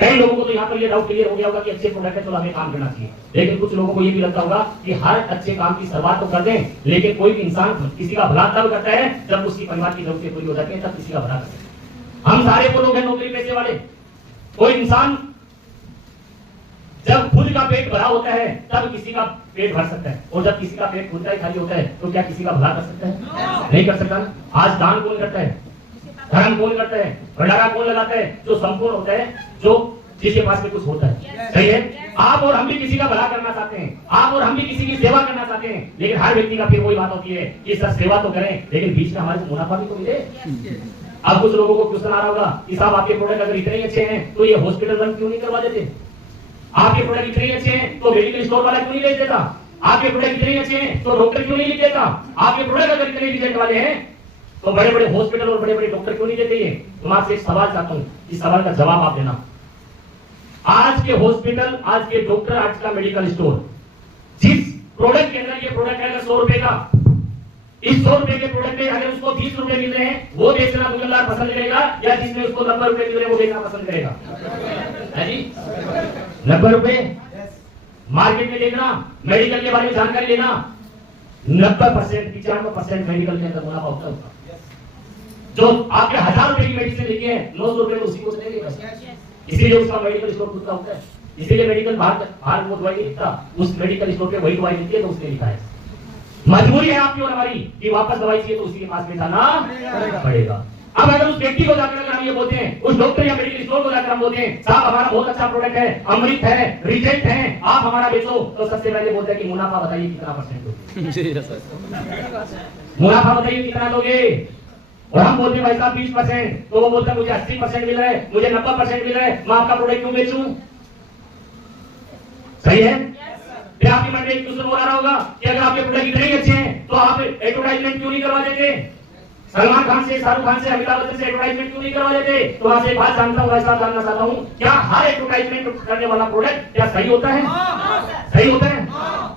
कई लोगों को तो यहाँ पर ये डाउट क्लियर हो गया होगा कि अच्छे प्रोडक्ट है तो हमें काम करना चाहिए, लेकिन कुछ लोगों को ये भी लगता होगा कि हर अच्छे काम की शुरुआत तो कर दें, लेकिन कोई भी इंसान किसी का भला तब करता है जब उसकी परिवार की जरूरतें पूरी हो जाती है, तब किसी का भला करते हैं। हम सारे वो लोग हैं नौकरी पेशे वाले। कोई इंसान जब खुद का पेट भरा होता है तब किसी का पेट भर सकता है, और जब किसी का पेट खुद का ही खाली होता है तो क्या किसी का भला कर सकता है? नहीं कर सकता। आज दान कौन करता है? धर्म कौन करता है? भंडारा कौन लगाता है? जो संपूर्ण होता है, जो जिसके पास में कुछ होता है। सही है? आप और हम भी किसी का भला करना चाहते हैं, आप और हम भी किसी की सेवा करना चाहते हैं, लेकिन हर व्यक्ति का फिर वही बात होती है कि सर सेवा तो करें, लेकिन बीच में हमारे को मुनाफा भी तो मिले। अब कुछ लोगों को क्वेश्चन आ रहा होगा कि साहब आपके प्रोडक्ट अगर इतने ही अच्छे हैं तो ये हॉस्पिटल रन क्यों नहीं करवा देते? आपके प्रोडक्ट इतने ही अच्छे हैं तो मेडिकल स्टोर वाला क्यों नहीं बेच देता? आपके प्रोडक्ट इतने ही अच्छे हैं तो डॉक्टर क्यों नहीं लिख देता? आपके प्रोडक्ट अगर इतने रिजल्ट वाले हैं तो बड़े बड़े हॉस्पिटल और बड़े बड़े डॉक्टर क्यों नहीं देते? ये तो मैं आपसे एक सवाल चाहता हूँ, इस सवाल का जवाब आप देना। आज के हॉस्पिटल, आज के डॉक्टर, आज का मेडिकल स्टोर, जिस प्रोडक्ट के अंदर ये प्रोडक्ट है 100 रुपए का, इस 100 रुपए के प्रोडक्ट में अगर उसको 20 रुपए मिल रहे हैं वो बेचना दुकानदार पसंद करेगा, या जिसमें उसको 90 रुपए मिल रहे हैं वो बेचना पसंद करेगा? है जी, 90 रुपए। मार्केट में देखना, मेडिकल के बारे में जानकारी लेना, 90%, 95% मेडिकल के अंदर मुनाफा होता है। जो आपके 1000 रुपए की मेडिसिन लिखी है, 900 रुपए में उसी को चलेगी, इसीलिए उसका मेडिकल स्टोर खुद का होता है। इसीलिए मेडिकल बाहर वो दवाई नहीं लिखता, उस मेडिकल स्टोर पे वही दवाई लिखी है तो उसने लिखा है। मजबूरी है आपकी और हमारी कि वापस दवाई चाहिए तो उसी के पास में जाना पड़ेगा। अब अगर उस व्यक्ति को जाकर हम ये बोलते हैं, उस डॉक्टर या मेडिकल स्टोर को जाकर हम बोलते हैं साहब हमारा बहुत अच्छा प्रोडक्ट है, अमृत है, रिजेक्ट है, आप हमारा बेचो, तो सबसे पहले बोलते हैं कि मुनाफा बताइए कितना परसेंट दोगे? मुनाफा बताइए कितना दोगे? और हम बोलते हैं भाई साहब 20%, तो वो बोलता है मुझे 80% मिल रहा है, मुझे 90% मिल रहा है, मैं आपका प्रोडक्ट क्यों बेचूं? सही है? फिर आपकी मन में एक दूसरे बोल रहा होगा कि अगर आपके प्रोडक्ट इतने ही अच्छे हैं तो आप एडवर्टाइजमेंट क्यों नहीं करवा देते? सलमान खान से, शाहरुख खान से, अमिताभ बच्चन से एडवर्टाइजमेंट क्यों नहीं करवा देते? तो वहां से एक बात जानता हूं, ऐसा जानना चाहता हूं, क्या हर एडवर्टाइजमेंट करने वाला प्रोडक्ट क्या सही होता है? सही होता है?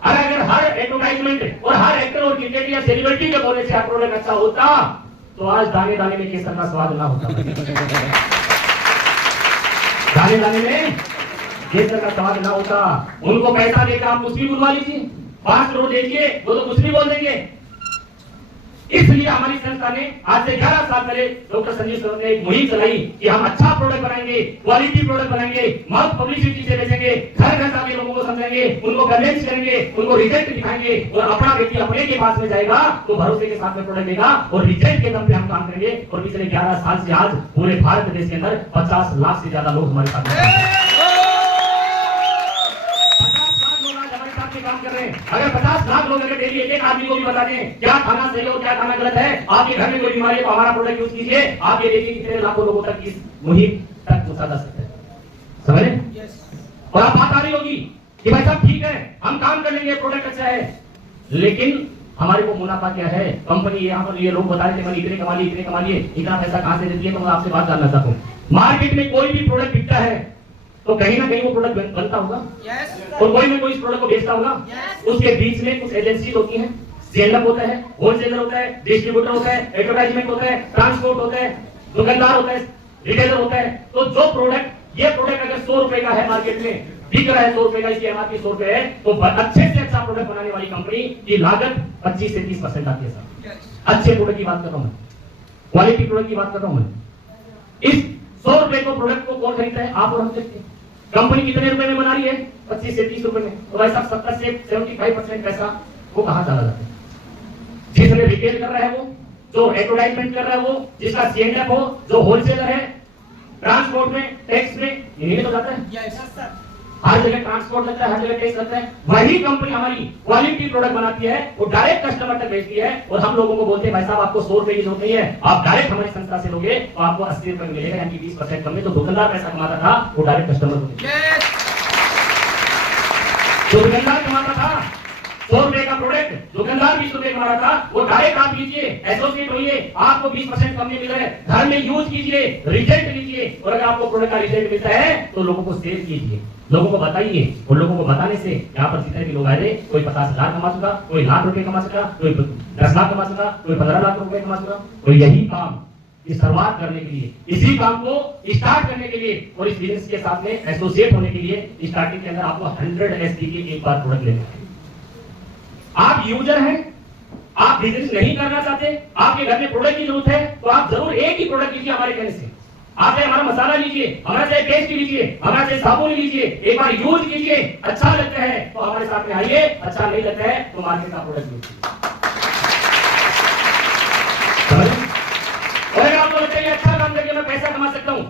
अगर हर एडवर्टाइजमेंट और हर एक्टर और क्रिकेट या सेलिब्रिटी के बोलने से हर प्रोडक्ट अच्छा होता तो आज दाने दाने में केसर का स्वाद ना होता। दाने दाने में केसर का स्वाद ना होता। उनको पैसा देकर आप कुछ भी बुलवा लीजिए, 5 करोड़ देखिए, वो तो कुछ भी बोल देंगे। इसलिए हमारी संस्था ने आज से 11 साल पहले डॉक्टर संजीव सर ने एक मुहिम चलाई कि हम अच्छा प्रोडक्ट बनाएंगे, क्वालिटी प्रोडक्ट बनाएंगे, माउथ पब्लिसिटी से बेचेंगे, घर घर जाके लोगों को समझाएंगे, उनको कन्विंस करेंगे, उनको रिजल्ट दिखाएंगे, और अपना व्यक्ति अपने के पास में जाएगा तो भरोसे के साथ में प्रोडक्ट देगा और रिजल्ट के दम पे हम काम करेंगे। और पिछले 11 साल से आज पूरे भारत देश के अंदर 50 लाख से ज्यादा लोग हमारे साथ काम कर रहे हैं। अगर 50 लाख लोग अगर डेली एक आदमी को भी बता दें क्या खाना सही है और क्या खाना गलत है, आपके घर में कोई बीमारी है तो हमारा प्रोडक्ट यूज कीजिए, आप ये देखिए कितने लाखों लोगों तक इस मुहिम तक पहुंचा जा सकता है। समझे? और आप बात आ रही होगी कि भाई साहब ठीक है हम काम कर लेंगे, प्रोडक्ट अच्छा है, लेकिन हमारे को मुनाफा क्या है? कंपनी यहाँ पर ये लोग बता रहे थे इतने कमा लिए, इतने कमा लिए, इतना पैसा कहां से देती है? तो मैं आपसे बात जानना चाहता हूँ, मार्केट में कोई भी प्रोडक्ट बिकता है तो कहीं ना कहीं वो प्रोडक्ट बनता होगा, और कोई ना कोई इस प्रोडक्ट को बेचता होगा। उसके बीच में कुछ एजेंसी होती हैं, सेलर होता है, होलसेलर होता है, डिस्ट्रीब्यूटर होता है, एडवर्टाइजमेंट होता है, ट्रांसपोर्ट होता है, दुकानदार होता है, रिटेलर होता है। तो जो प्रोडक्ट, ये प्रोडक्ट अगर 100 रुपए का है, मार्केट में बिक रहा है 100 रुपए का, इसकी एमआरपी 100 रुपए है, तो अच्छे से अच्छा प्रोडक्ट बनाने वाली कंपनी की लागत 25 से 30% आती है। सर अच्छे प्रोडक्ट की बात कर रहा हूं मैं, क्वालिटी प्रोडक्ट की बात कर रहा हूं मैं। इस 100 रुपए को प्रोडक्ट को कौन खरीदता है? आप और हम देखते हैं। कंपनी कितने रुपए में बना रही है? 25 से 30 रुपए में। तो भाई साहब 70 से 75% पैसा वो कहां चला जाता है? जिसने रिटेल कर रहा है वो जो एडवर्टाइजमेंट कर रहा है वो, जिसका सीएनएफ हो, जो होलसेलर है, ट्रांसपोर्ट में, टैक्स में, इन्हीं तो जाता है। हर जगह ट्रांसपोर्ट लगता है, हर जगह टैक्स लगता है। वही कंपनी हमारी क्वालिटी प्रोडक्ट बनाती है, वो डायरेक्ट कस्टमर तक भेजती है, और हम लोगों को बोलते हैं भाई साहब आपको 100 रुपए की जरूरत नहीं है, आप डायरेक्ट हमारी संस्था से लोगे तो आपको 80 रुपए मिलेगा, यानी कि 20% कम में। तो दुकानदार पैसा कमाता था, वो डायरेक्ट कस्टमर को देगा। जो दुकानदार कमाता था 100 रुपए का प्रोडक्ट, दुकानदार 20 रुपए कमा रहा था, वो डायरेक्ट आप लीजिए, एसोसिएट होइए, आपको 20% कम में मिल रहा है, घर में यूज कीजिए, रिजल्ट लीजिए, और अगर आपको प्रोडक्ट का रिजल्ट मिलता है तो लोगों को शेयर कीजिए, लोगों को बताइए, और लोगों को बताने से यहाँ पर जितने भी लोग आए थे, कोई 50,000 कमा चुका, कोई लाख रुपए कमा चुका, कोई 10 लाख कमा चुका, कोई 15 लाख रुपए कमा चुका। तो यही काम इस शुरुआत करने के लिए, इसी काम को स्टार्ट करने के लिए, और इस बिजनेस के साथ में एसोसिएट होने के लिए स्टार्टिंग के अंदर आपको 100 SD के एक बार प्रोडक्ट लेना है। आप यूजर हैं, आप बिजनेस नहीं करना चाहते, आपके घर में प्रोडक्ट की जरूरत है, तो आप जरूर एक ही प्रोडक्ट लीजिए हमारे कहने से। आप चाहे हमारा मसाला लीजिए, हमारा चाहे पेस्ट लीजिए, हमारा चाहे साबुन लीजिए, एक बार यूज कीजिए, अच्छा लगता है तो हमारे साथ में आइए, अच्छा नहीं लगता है तो मार्केट का प्रोडक्ट लीजिए। और अगर आपको लगता है अच्छा काम करके मैं पैसा कमा सकता हूं,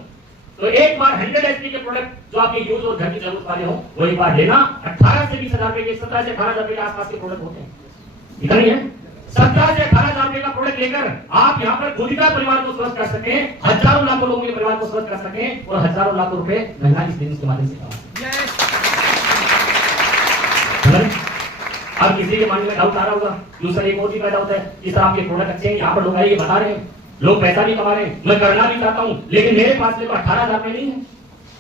तो एक बार 100 SD के प्रोडक्ट जो आपके यूज और घर की जरूरत वाले हो, वो एक बार लेना। 18 से 20,000 रुपए के, 17 से 18,000 रुपए के आसपास के प्रोडक्ट होते हैं, इतना ही है। 17 से 18,000 रुपए का प्रोडक्ट लेकर आप यहाँ पर खुद का परिवार को स्वस्थ कर सके, हजारों लाखों लोगों के परिवार को स्वस्थ कर सके, और हजारों लाखों रुपए महिला इस बिजनेस के माध्यम से कमा। अब किसी के मन में डाउट आ रहा होगा, दूसरा एक और भी पैदा होता है कि सर आपके प्रोडक्ट अच्छे हैं, यहाँ पर लोग आए ये बता रहे हैं, लोग पैसा भी कमा रहे हैं, मैं करना भी चाहता हूँ, लेकिन मेरे पास में तो 18,000 रुपए नहीं है,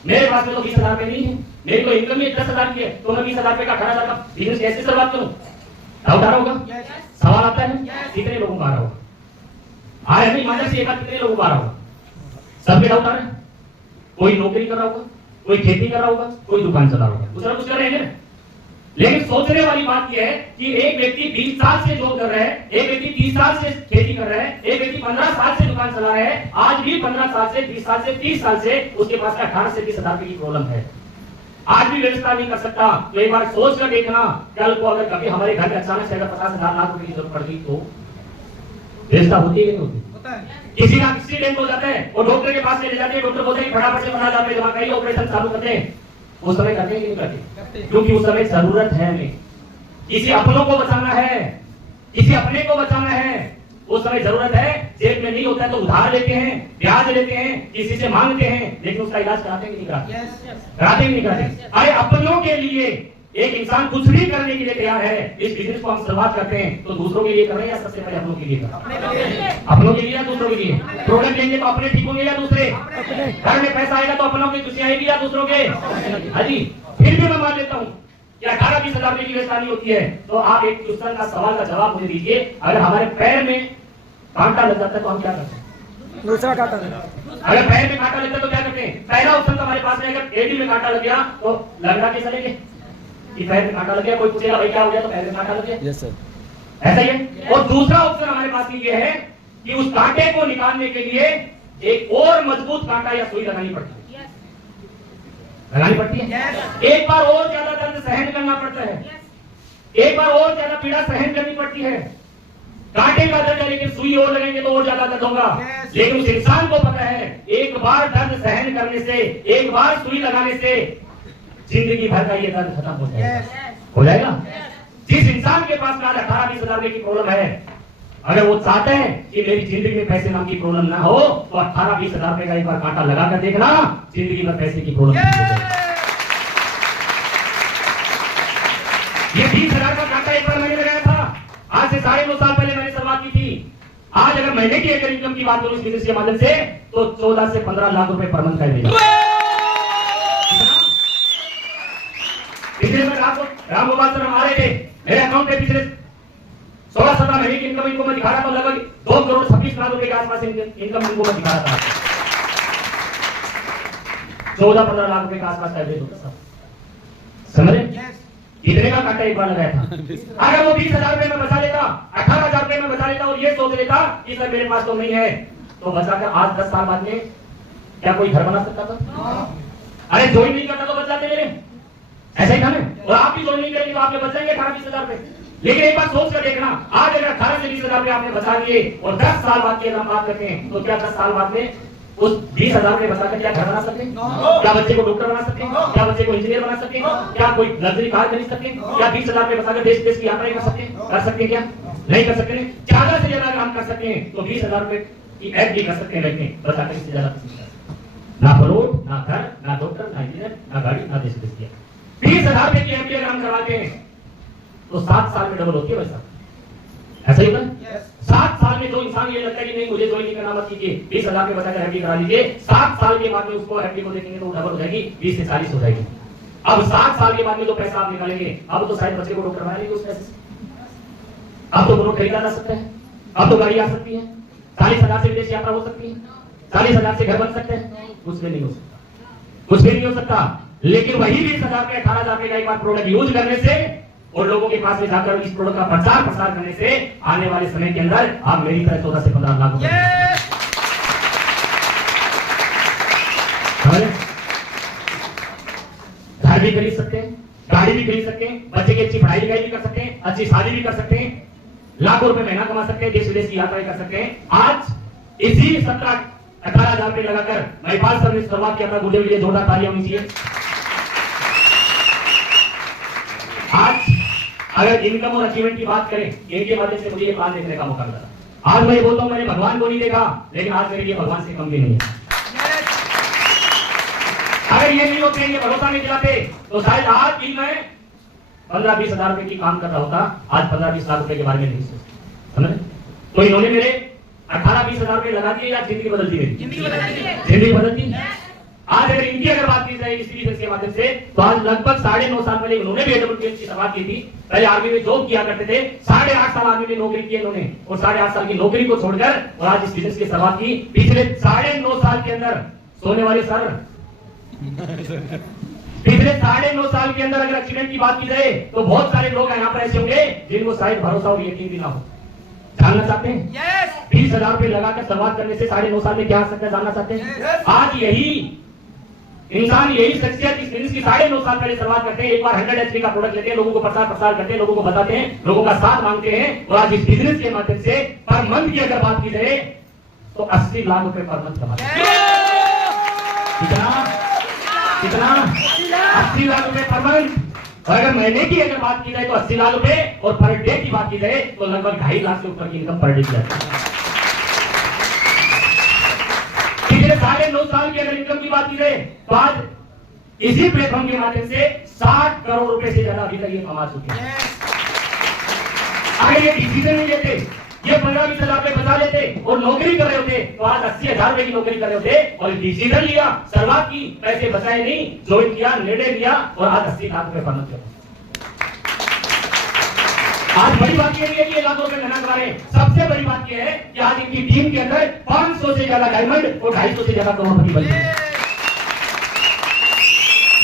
मेरे पास में तो 20,000 रुपए नहीं है, मेरी तो इनकम ही 10,000 की है, तो मैं 20,000 रुपए का 18,000 का बिजनेस कैसे शुरुआत करूँ? डाउट आ रहा होगा, सवाल आता है, कितने लोगों का आ रहा होगा? आया नहीं मानव से एक बात, कितने लोगों का आ रहा होगा? सबके डाउट आ रहा है। कोई नौकरी कर रहा होगा, कोई खेती कर रहा होगा, कोई दुकान चला रहा होगा, दूसरा कुछ कर रहे हैं। लेकिन सोचने वाली बात यह है कि एक व्यक्ति 20 साल से जॉब कर रहा है, एक व्यक्ति 30 साल से खेती कर रहा है, एक व्यक्ति 15 साल से दुकान चला रहा है, आज भी 15 साल से 20 साल से 30 साल से उसके पास 18 से 20,000 रुपए की प्रॉब्लम है, आज भी व्यवस्था नहीं कर सकता। तो एक बार सोच कर देखना, कल को अगर कभी हमारे घर में अचानक से अगर 50,000 लाख रुपए की जरूरत पड़ गई तो व्यवस्था होती है कि नहीं होती? किसी का एक्सीडेंट हो जाता है और डॉक्टर के पास ले जाते हैं, डॉक्टर बोलते हैं फटाफट से 15,000 रुपए जमा करिए, ऑपरेशन चालू करते हैं। उस समय करते हैं कि नहीं करते? क्योंकि उस समय जरूरत है हमें, किसी अपनों को बचाना है, किसी अपने को बचाना है, उस समय जरूरत है। जेब में नहीं होता है तो उधार लेते हैं, ब्याज लेते हैं, किसी से मांगते हैं, लेकिन उसका इलाज कराते हैं कि नहीं कराते? कराते कि नहीं कराते? अरे अपनों के लिए एक इंसान कुछ भी करने के लिए तैयार है। इस बिजनेस को हम शुरुआत करते हैं तो दूसरों के लिए कर रहे हैं या सबसे पहले अपनों के लिए कर रहे हैं? अपनों के लिए या दूसरों के लिए? प्रोडक्ट लेंगे तो अपने ठीक होंगे या दूसरे? घर में पैसा आएगा तो अपनों की खुशी आएगी या दूसरों के? हाजी, फिर भी मैं मान लेता हूँ कि 18-20,000 रुपए की व्यवस्था नहीं होती है, तो आप एक क्वेश्चन का सवाल का जवाब मुझे दीजिए, अगर हमारे पैर में कांटा लग जाता है तो हम क्या करते हैं? दूसरा काटा अगर पैर में कांटा लगता है तो क्या करते हैं? पहला ऑप्शन हमारे पास में, अगर एडी में कांटा लग गया तो लगना कैसा लेंगे कि पैर में कांटा लग गया, कोई पूछेगा भाई क्या हो गया, तो पैर में कांटा लग गया। यस सर, ऐसा ही है। और दूसरा ऑप्शन हमारे पास ये है कि उस कांटे को निकालने के लिए एक और मजबूत कांटा या सुई लगानी पड़ती है, लगानी पड़ती है। एक बार और ज्यादा दर्द सहन करना पड़ता है, एक बार और ज्यादा पीड़ा सहन करनी पड़ती है। कांटे का दर्द है लेकिन सुई और लगेंगे तो और ज्यादा दर्द होगा। लेकिन उस इंसान को पता है एक बार दर्द सहन करने से, एक बार सुई लगाने से जिंदगी भर का ये दर्द खत्म हो जाएगा। हो जाएगा। जिस इंसान के पास में 18-20,000 रुपए की प्रॉब्लम है, अगर वो चाहते हैं कि मेरी जिंदगी में पैसे नाम की प्रॉब्लम ना हो, तो 18-20,000 रुपए का एक बार कांटा लगा कर देखना, जिंदगी में पैसे की प्रॉब्लम नहीं होगी। ये 20,000 का कांटा एक बार मैंने लगाया था, आज से 9.5 साल पहले मैंने शुरुआत की थी। आज अगर महीने की अगर इनकम की बात करूं इस बिजनेस के माध्यम से, तो 14 से 15 लाख रुपए पर मंथ का मिलेगा। पिछले में राम गोपाल सर हमारे थे, मेरे अकाउंट पे पिछले 16-17 महीने की इनकम इनको मैं दिखा रहा था, लगभग 2 करोड़ 26 लाख रुपए के आसपास इनकम इनको मैं दिखा रहा था। 14-15 लाख रुपए के आसपास का एवरेज होता था, समझे? कितने का कांटा एक बार लगाया था। अगर वो 20,000 रुपए में बचा लेता, 18,000 रुपए में बचा लेता और ये सोच लेता कि सर मेरे पास तो नहीं है, तो बचा कर आज 10 साल बाद में क्या कोई घर बना सकता था? अरे ज्वाइन नहीं करता तो बच जाते मेरे, ऐसा ही था ना। और आप भी ज्वाइन नहीं करेंगे तो आपके बच जाएंगे 18-20,000 रुपए। लेकिन एक बार सोच कर देखना, आज अगर 18 से 20 हजार रुपए आपने बचा लिए और 10 साल बाद की अगर हम बात करते हैं तो क्या 10 साल बाद में उस 20,000 रुपए बचाकर क्या घर बना सकते हैं? क्या बच्चे को डॉक्टर बना सकते हैं? क्या बच्चे को इंजीनियर बना सकते हैं? क्या कोई लग्जरी कार खरीद सकते हैं? क्या 20,000 रुपए बचाकर देश देश की यात्रा कर सकते हैं? कर सकते हैं क्या? नहीं कर सकते। ज्यादा से ज्यादा काम कर सकते हैं तो 20,000 रुपए की एड भी कर सकते हैं, लेकिन बचाकर इससे ज्यादा ना प्लॉट, ना घर, ना डॉक्टर, ना इंजीनियर, ना गाड़ी, ना देश देश की 20,000 रुपए की एफडी अगर हम करवाते हैं तो 7 साल में डबल होती है पैसा। ऐसा ही होता है। 7 साल में जो इंसान ये लगता है कि नहीं मुझे ज्वाइन नहीं करना, मत कीजिए, 20,000 में बचाकर एफडी करा लीजिए, 7 साल के बाद में उसको एफडी को देखेंगे तो डबल हो जाएगी, 20 से 40 हो जाएगी। अब 7 साल के बाद में जो पैसा आप निकालेंगे, अब तो शायद बच्चे को डॉक्टर बना लेंगे उस पैसे से। अब तो दोनों खरीदा जा सकता है, अब तो गाड़ी आ सकती है, 40,000 से विदेश यात्रा हो सकती है, 40,000 से घर बन सकते हैं, कुछ भी नहीं हो सकता, कुछ भी नहीं हो सकता। लेकिन वही 20,000 पे 18,000 का एक बार प्रोडक्ट यूज करने से और लोगों के पास में जाकर इस प्रोडक्ट का प्रचार प्रसार करने से आने वाले समय के अंदर आप मेरी तरह 14 से 15 लाख रुपए घर भी खरीद सकते हैं, गाड़ी भी खरीद सकते हैं, बच्चे की अच्छी पढ़ाई लिखाई भी कर सकते हैं, अच्छी शादी भी कर सकते हैं, लाखों रुपए महीना कमा सकते हैं, देश विदेश की यात्रा कर सकते हैं। आज इसी 17-18,000 रुपए लगाकर महिपाल सर ने शुरुआत किया था। गुरुदेव के लिए जोरदार तालियां होनी चाहिए। आज अगर इनकम और अचीवमेंट की बात करें, इनके माध्यम से मुझे ये प्लान देखने का मौका मिला। आज मैं ये बोलता हूं मैंने भगवान को नहीं देखा, लेकिन आज मेरे लिए भगवान से कम भी नहीं है। अगर ये नहीं होते, ये भरोसा नहीं दिलाते, तो शायद आज भी मैं 15-20 हजार रुपए की काम कर रहा होता, आज 15-20 लाख रुपए के बारे में नहीं सोचता। समझ? तो इन्होंने मेरे 18-20 हजार रुपए लगा दिए या जिंदगी बदलती है? जिंदगी बदलती। आज अगर इनकी अगर बात की जाए इस बिजनेस के माध्यम से, तो आज लगभग 9.5 साल पहले उन्होंने भी AWPS की शुरुआत की थी। पहले आर्मी में जॉब किया करते थे, 8.5 साल आर्मी में नौकरी की इन्होंने, और 8.5 साल की नौकरी को छोड़कर और आज इस बिजनेस की शुरुआत की। पिछले 9.5 साल के अंदर सोने वाले सर, पिछले 9.5 साल के अंदर अगर अचीवमेंट की बात की जाए तो बहुत सारे लोग यहाँ पर ऐसे होंगे जिनको शायद भरोसा और यकीन भी ना हो। जानना चाहते हैं? 20,000 रुपए लगाकर शुरुआत करने से 9.5 साल में क्या आ सकता है, जानना चाहते हैं? आज यही इंसान, यही शख्सियत इस बिजनेस की 9.5 साल पहले शुरुआत करते हैं। एक बार 100 HP का प्रोडक्ट लेते हैं, लोगों को प्रचार प्रसार करते हैं, लोगों को बताते हैं, लोगों का साथ मांगते हैं, और आज इस बिजनेस के माध्यम से पर मंथ की अगर बात की जाए तो 80 लाख रुपए पर मंथ कमाते हैं। कितना 80 लाख रुपए पर मंथ। और अगर महीने की अगर बात की जाए तो 80 लाख रुपए, और पर डे की बात की जाए तो लगभग 2.5 लाख से ऊपर की इनकम पर डे की जाती है। पिछले 9.5 साल की अगर इनकम की बात की जाए तो आज इसी प्लेटफॉर्म के माध्यम से 60 करोड़ रुपए से ज्यादा अभी तक ये कमा चुके हैं। अगर ये डिसीजन नहीं लेते, ये 15-20 हजार रुपए बचा लेते और नौकरी कर रहे होते, तो आज 80,000 रुपए की नौकरी कर रहे होते, और डिसीजन लिया, शुरुआत की, पैसे बचाए नहीं, ज्वाइन किया, निर्णय लिया, और आज 80 लाख रुपए पर मंथ। आज बड़ी बात यह है कि ये लाखों रुपए मेहनत करा रहे हैं। सबसे बड़ी बात यह है कि आज इनकी टीम के अंदर 500 से ज्यादा डायमंड और 250 से ज्यादा करोड़पति बन चुके हैं।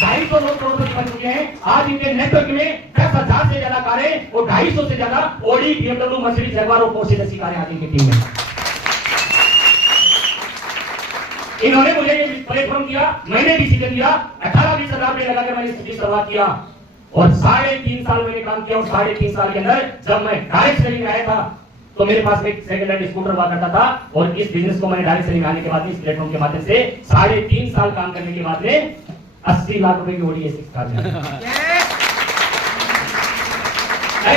250 लोग करोड़पति बन चुके हैं। आज इनके नेटवर्क में 10,000 से ज्यादा कारें और 250 से ज्यादा ऑडी, BMW, मर्सिडीज, जगुआर और पोर्शे जैसी कारें आज इनकी टीम में। इन्होंने मुझे ये प्लेटफॉर्म किया, मैंने डिसीजन लिया, 18-20 हजार रुपए लगाकर मैंने इसकी शुरुआत किया, और 3.5 साल मैंने काम किया, और 3.5 साल के अंदर जब मैं डायरेक्ट सेलिंग में आया था तो मेरे पास एक सेकंड हैंड स्कूटर हुआ करता था, और इस बिजनेस को मैंने डायरेक्ट सेलिंग आने के बाद इस प्लेटफॉर्म के माध्यम से 3.5 साल काम करने के बाद में 80 लाख रुपए की ओडी A6 कार में।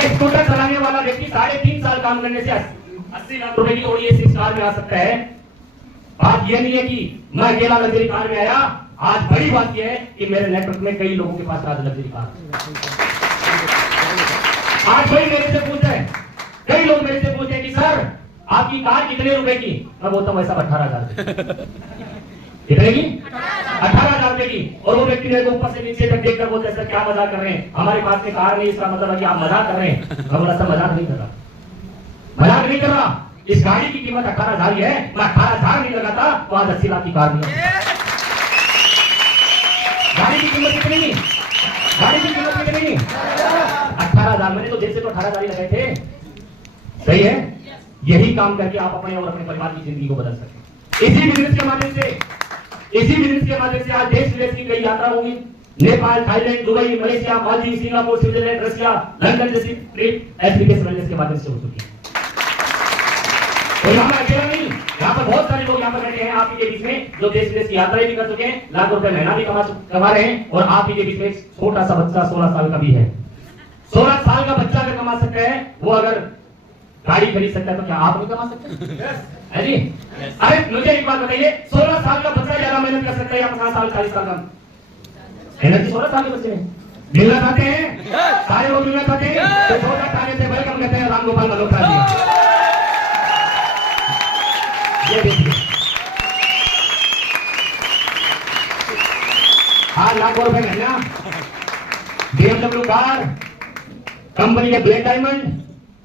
स्कूटर चलाने वाला व्यक्ति 3.5 साल काम करने से 80 लाख रुपए की ओडी A6 कार में आ सकता है। बात यह नहीं है कि मैं अकेला लग्जरी कार में आया, आज बड़ी बात यह है कि मेरे नेटवर्क में कई लोगों के पास आज लग्जरी कार। आज कोई मेरे से पूछते हैं, कई लोग मेरे से पूछते हैं कि सर आपकी कार कितने रुपए की? मैं बोलता हूं ऐसा 18,000 कितने की? 18,000 रुपए की। और वो व्यक्ति मेरे को ऊपर से नीचे तक देखकर बोलते हैं सर क्या मजाक कर रहे हैं, हमारे पास में कार नहीं, इसका मतलब है कि आप मजाक कर रहे हैं। मैं बोला सर मजाक नहीं कर रहा, मजाक नहीं कर रहा, इस गाड़ी की कीमत 18,000 ही है, मैं 18,000 नहीं लगाता तो आज 80 लाख की कार नहीं। गाड़ी की कीमत कितनी की? गाड़ी की कीमत कितनी की? 18,000। मैंने तो दिल से तो 18,000 ही लगाए थे। सही है? यही काम करके आप अपने और अपने परिवार की जिंदगी को बदल सकते हैं। इसी बिजनेस के माध्यम से आज देश विदेश की कई यात्रा होगी, Nepal, Thailand, Dubai, Malaysia, Maldives, Singapore, Switzerland, Russia, London जैसी ट्रिप एप्लीकेशन वेलनेस के माध्यम से हो चुकी है। तो यहाँ पर अकेला नहीं, यहाँ पर बहुत सारे लोग यहाँ पर बैठे हैं आप ही के बीच में जो देश विदेश की यात्राएं भी कर चुके हैं, लाख रुपए महीना भी कमा रहे हैं, और आप ही के बीच में एक छोटा सा बच्चा 16 साल का भी है। 16 साल का बच्चा अगर कमा सकता है, वो अगर गाड़ी खरीद सकता है, तो क्या आप नहीं कमा सकते है जी? अरे मुझे एक बात बताइए, 16 साल का बच्चा ज्यादा मेहनत कर सकता है या 50 साल 40 साल का? मेहनत 16 साल के बच्चे में मिलना चाहते हैं, सारे लोग मिलना चाहते हैं, तो छोटा ताने से वेलकम कहते हैं रामगोपाल मल्होत्रा जी। ये देखिए 8 लाख रुपए महीना, BMW कार, कंपनी के ब्लैक डायमंड,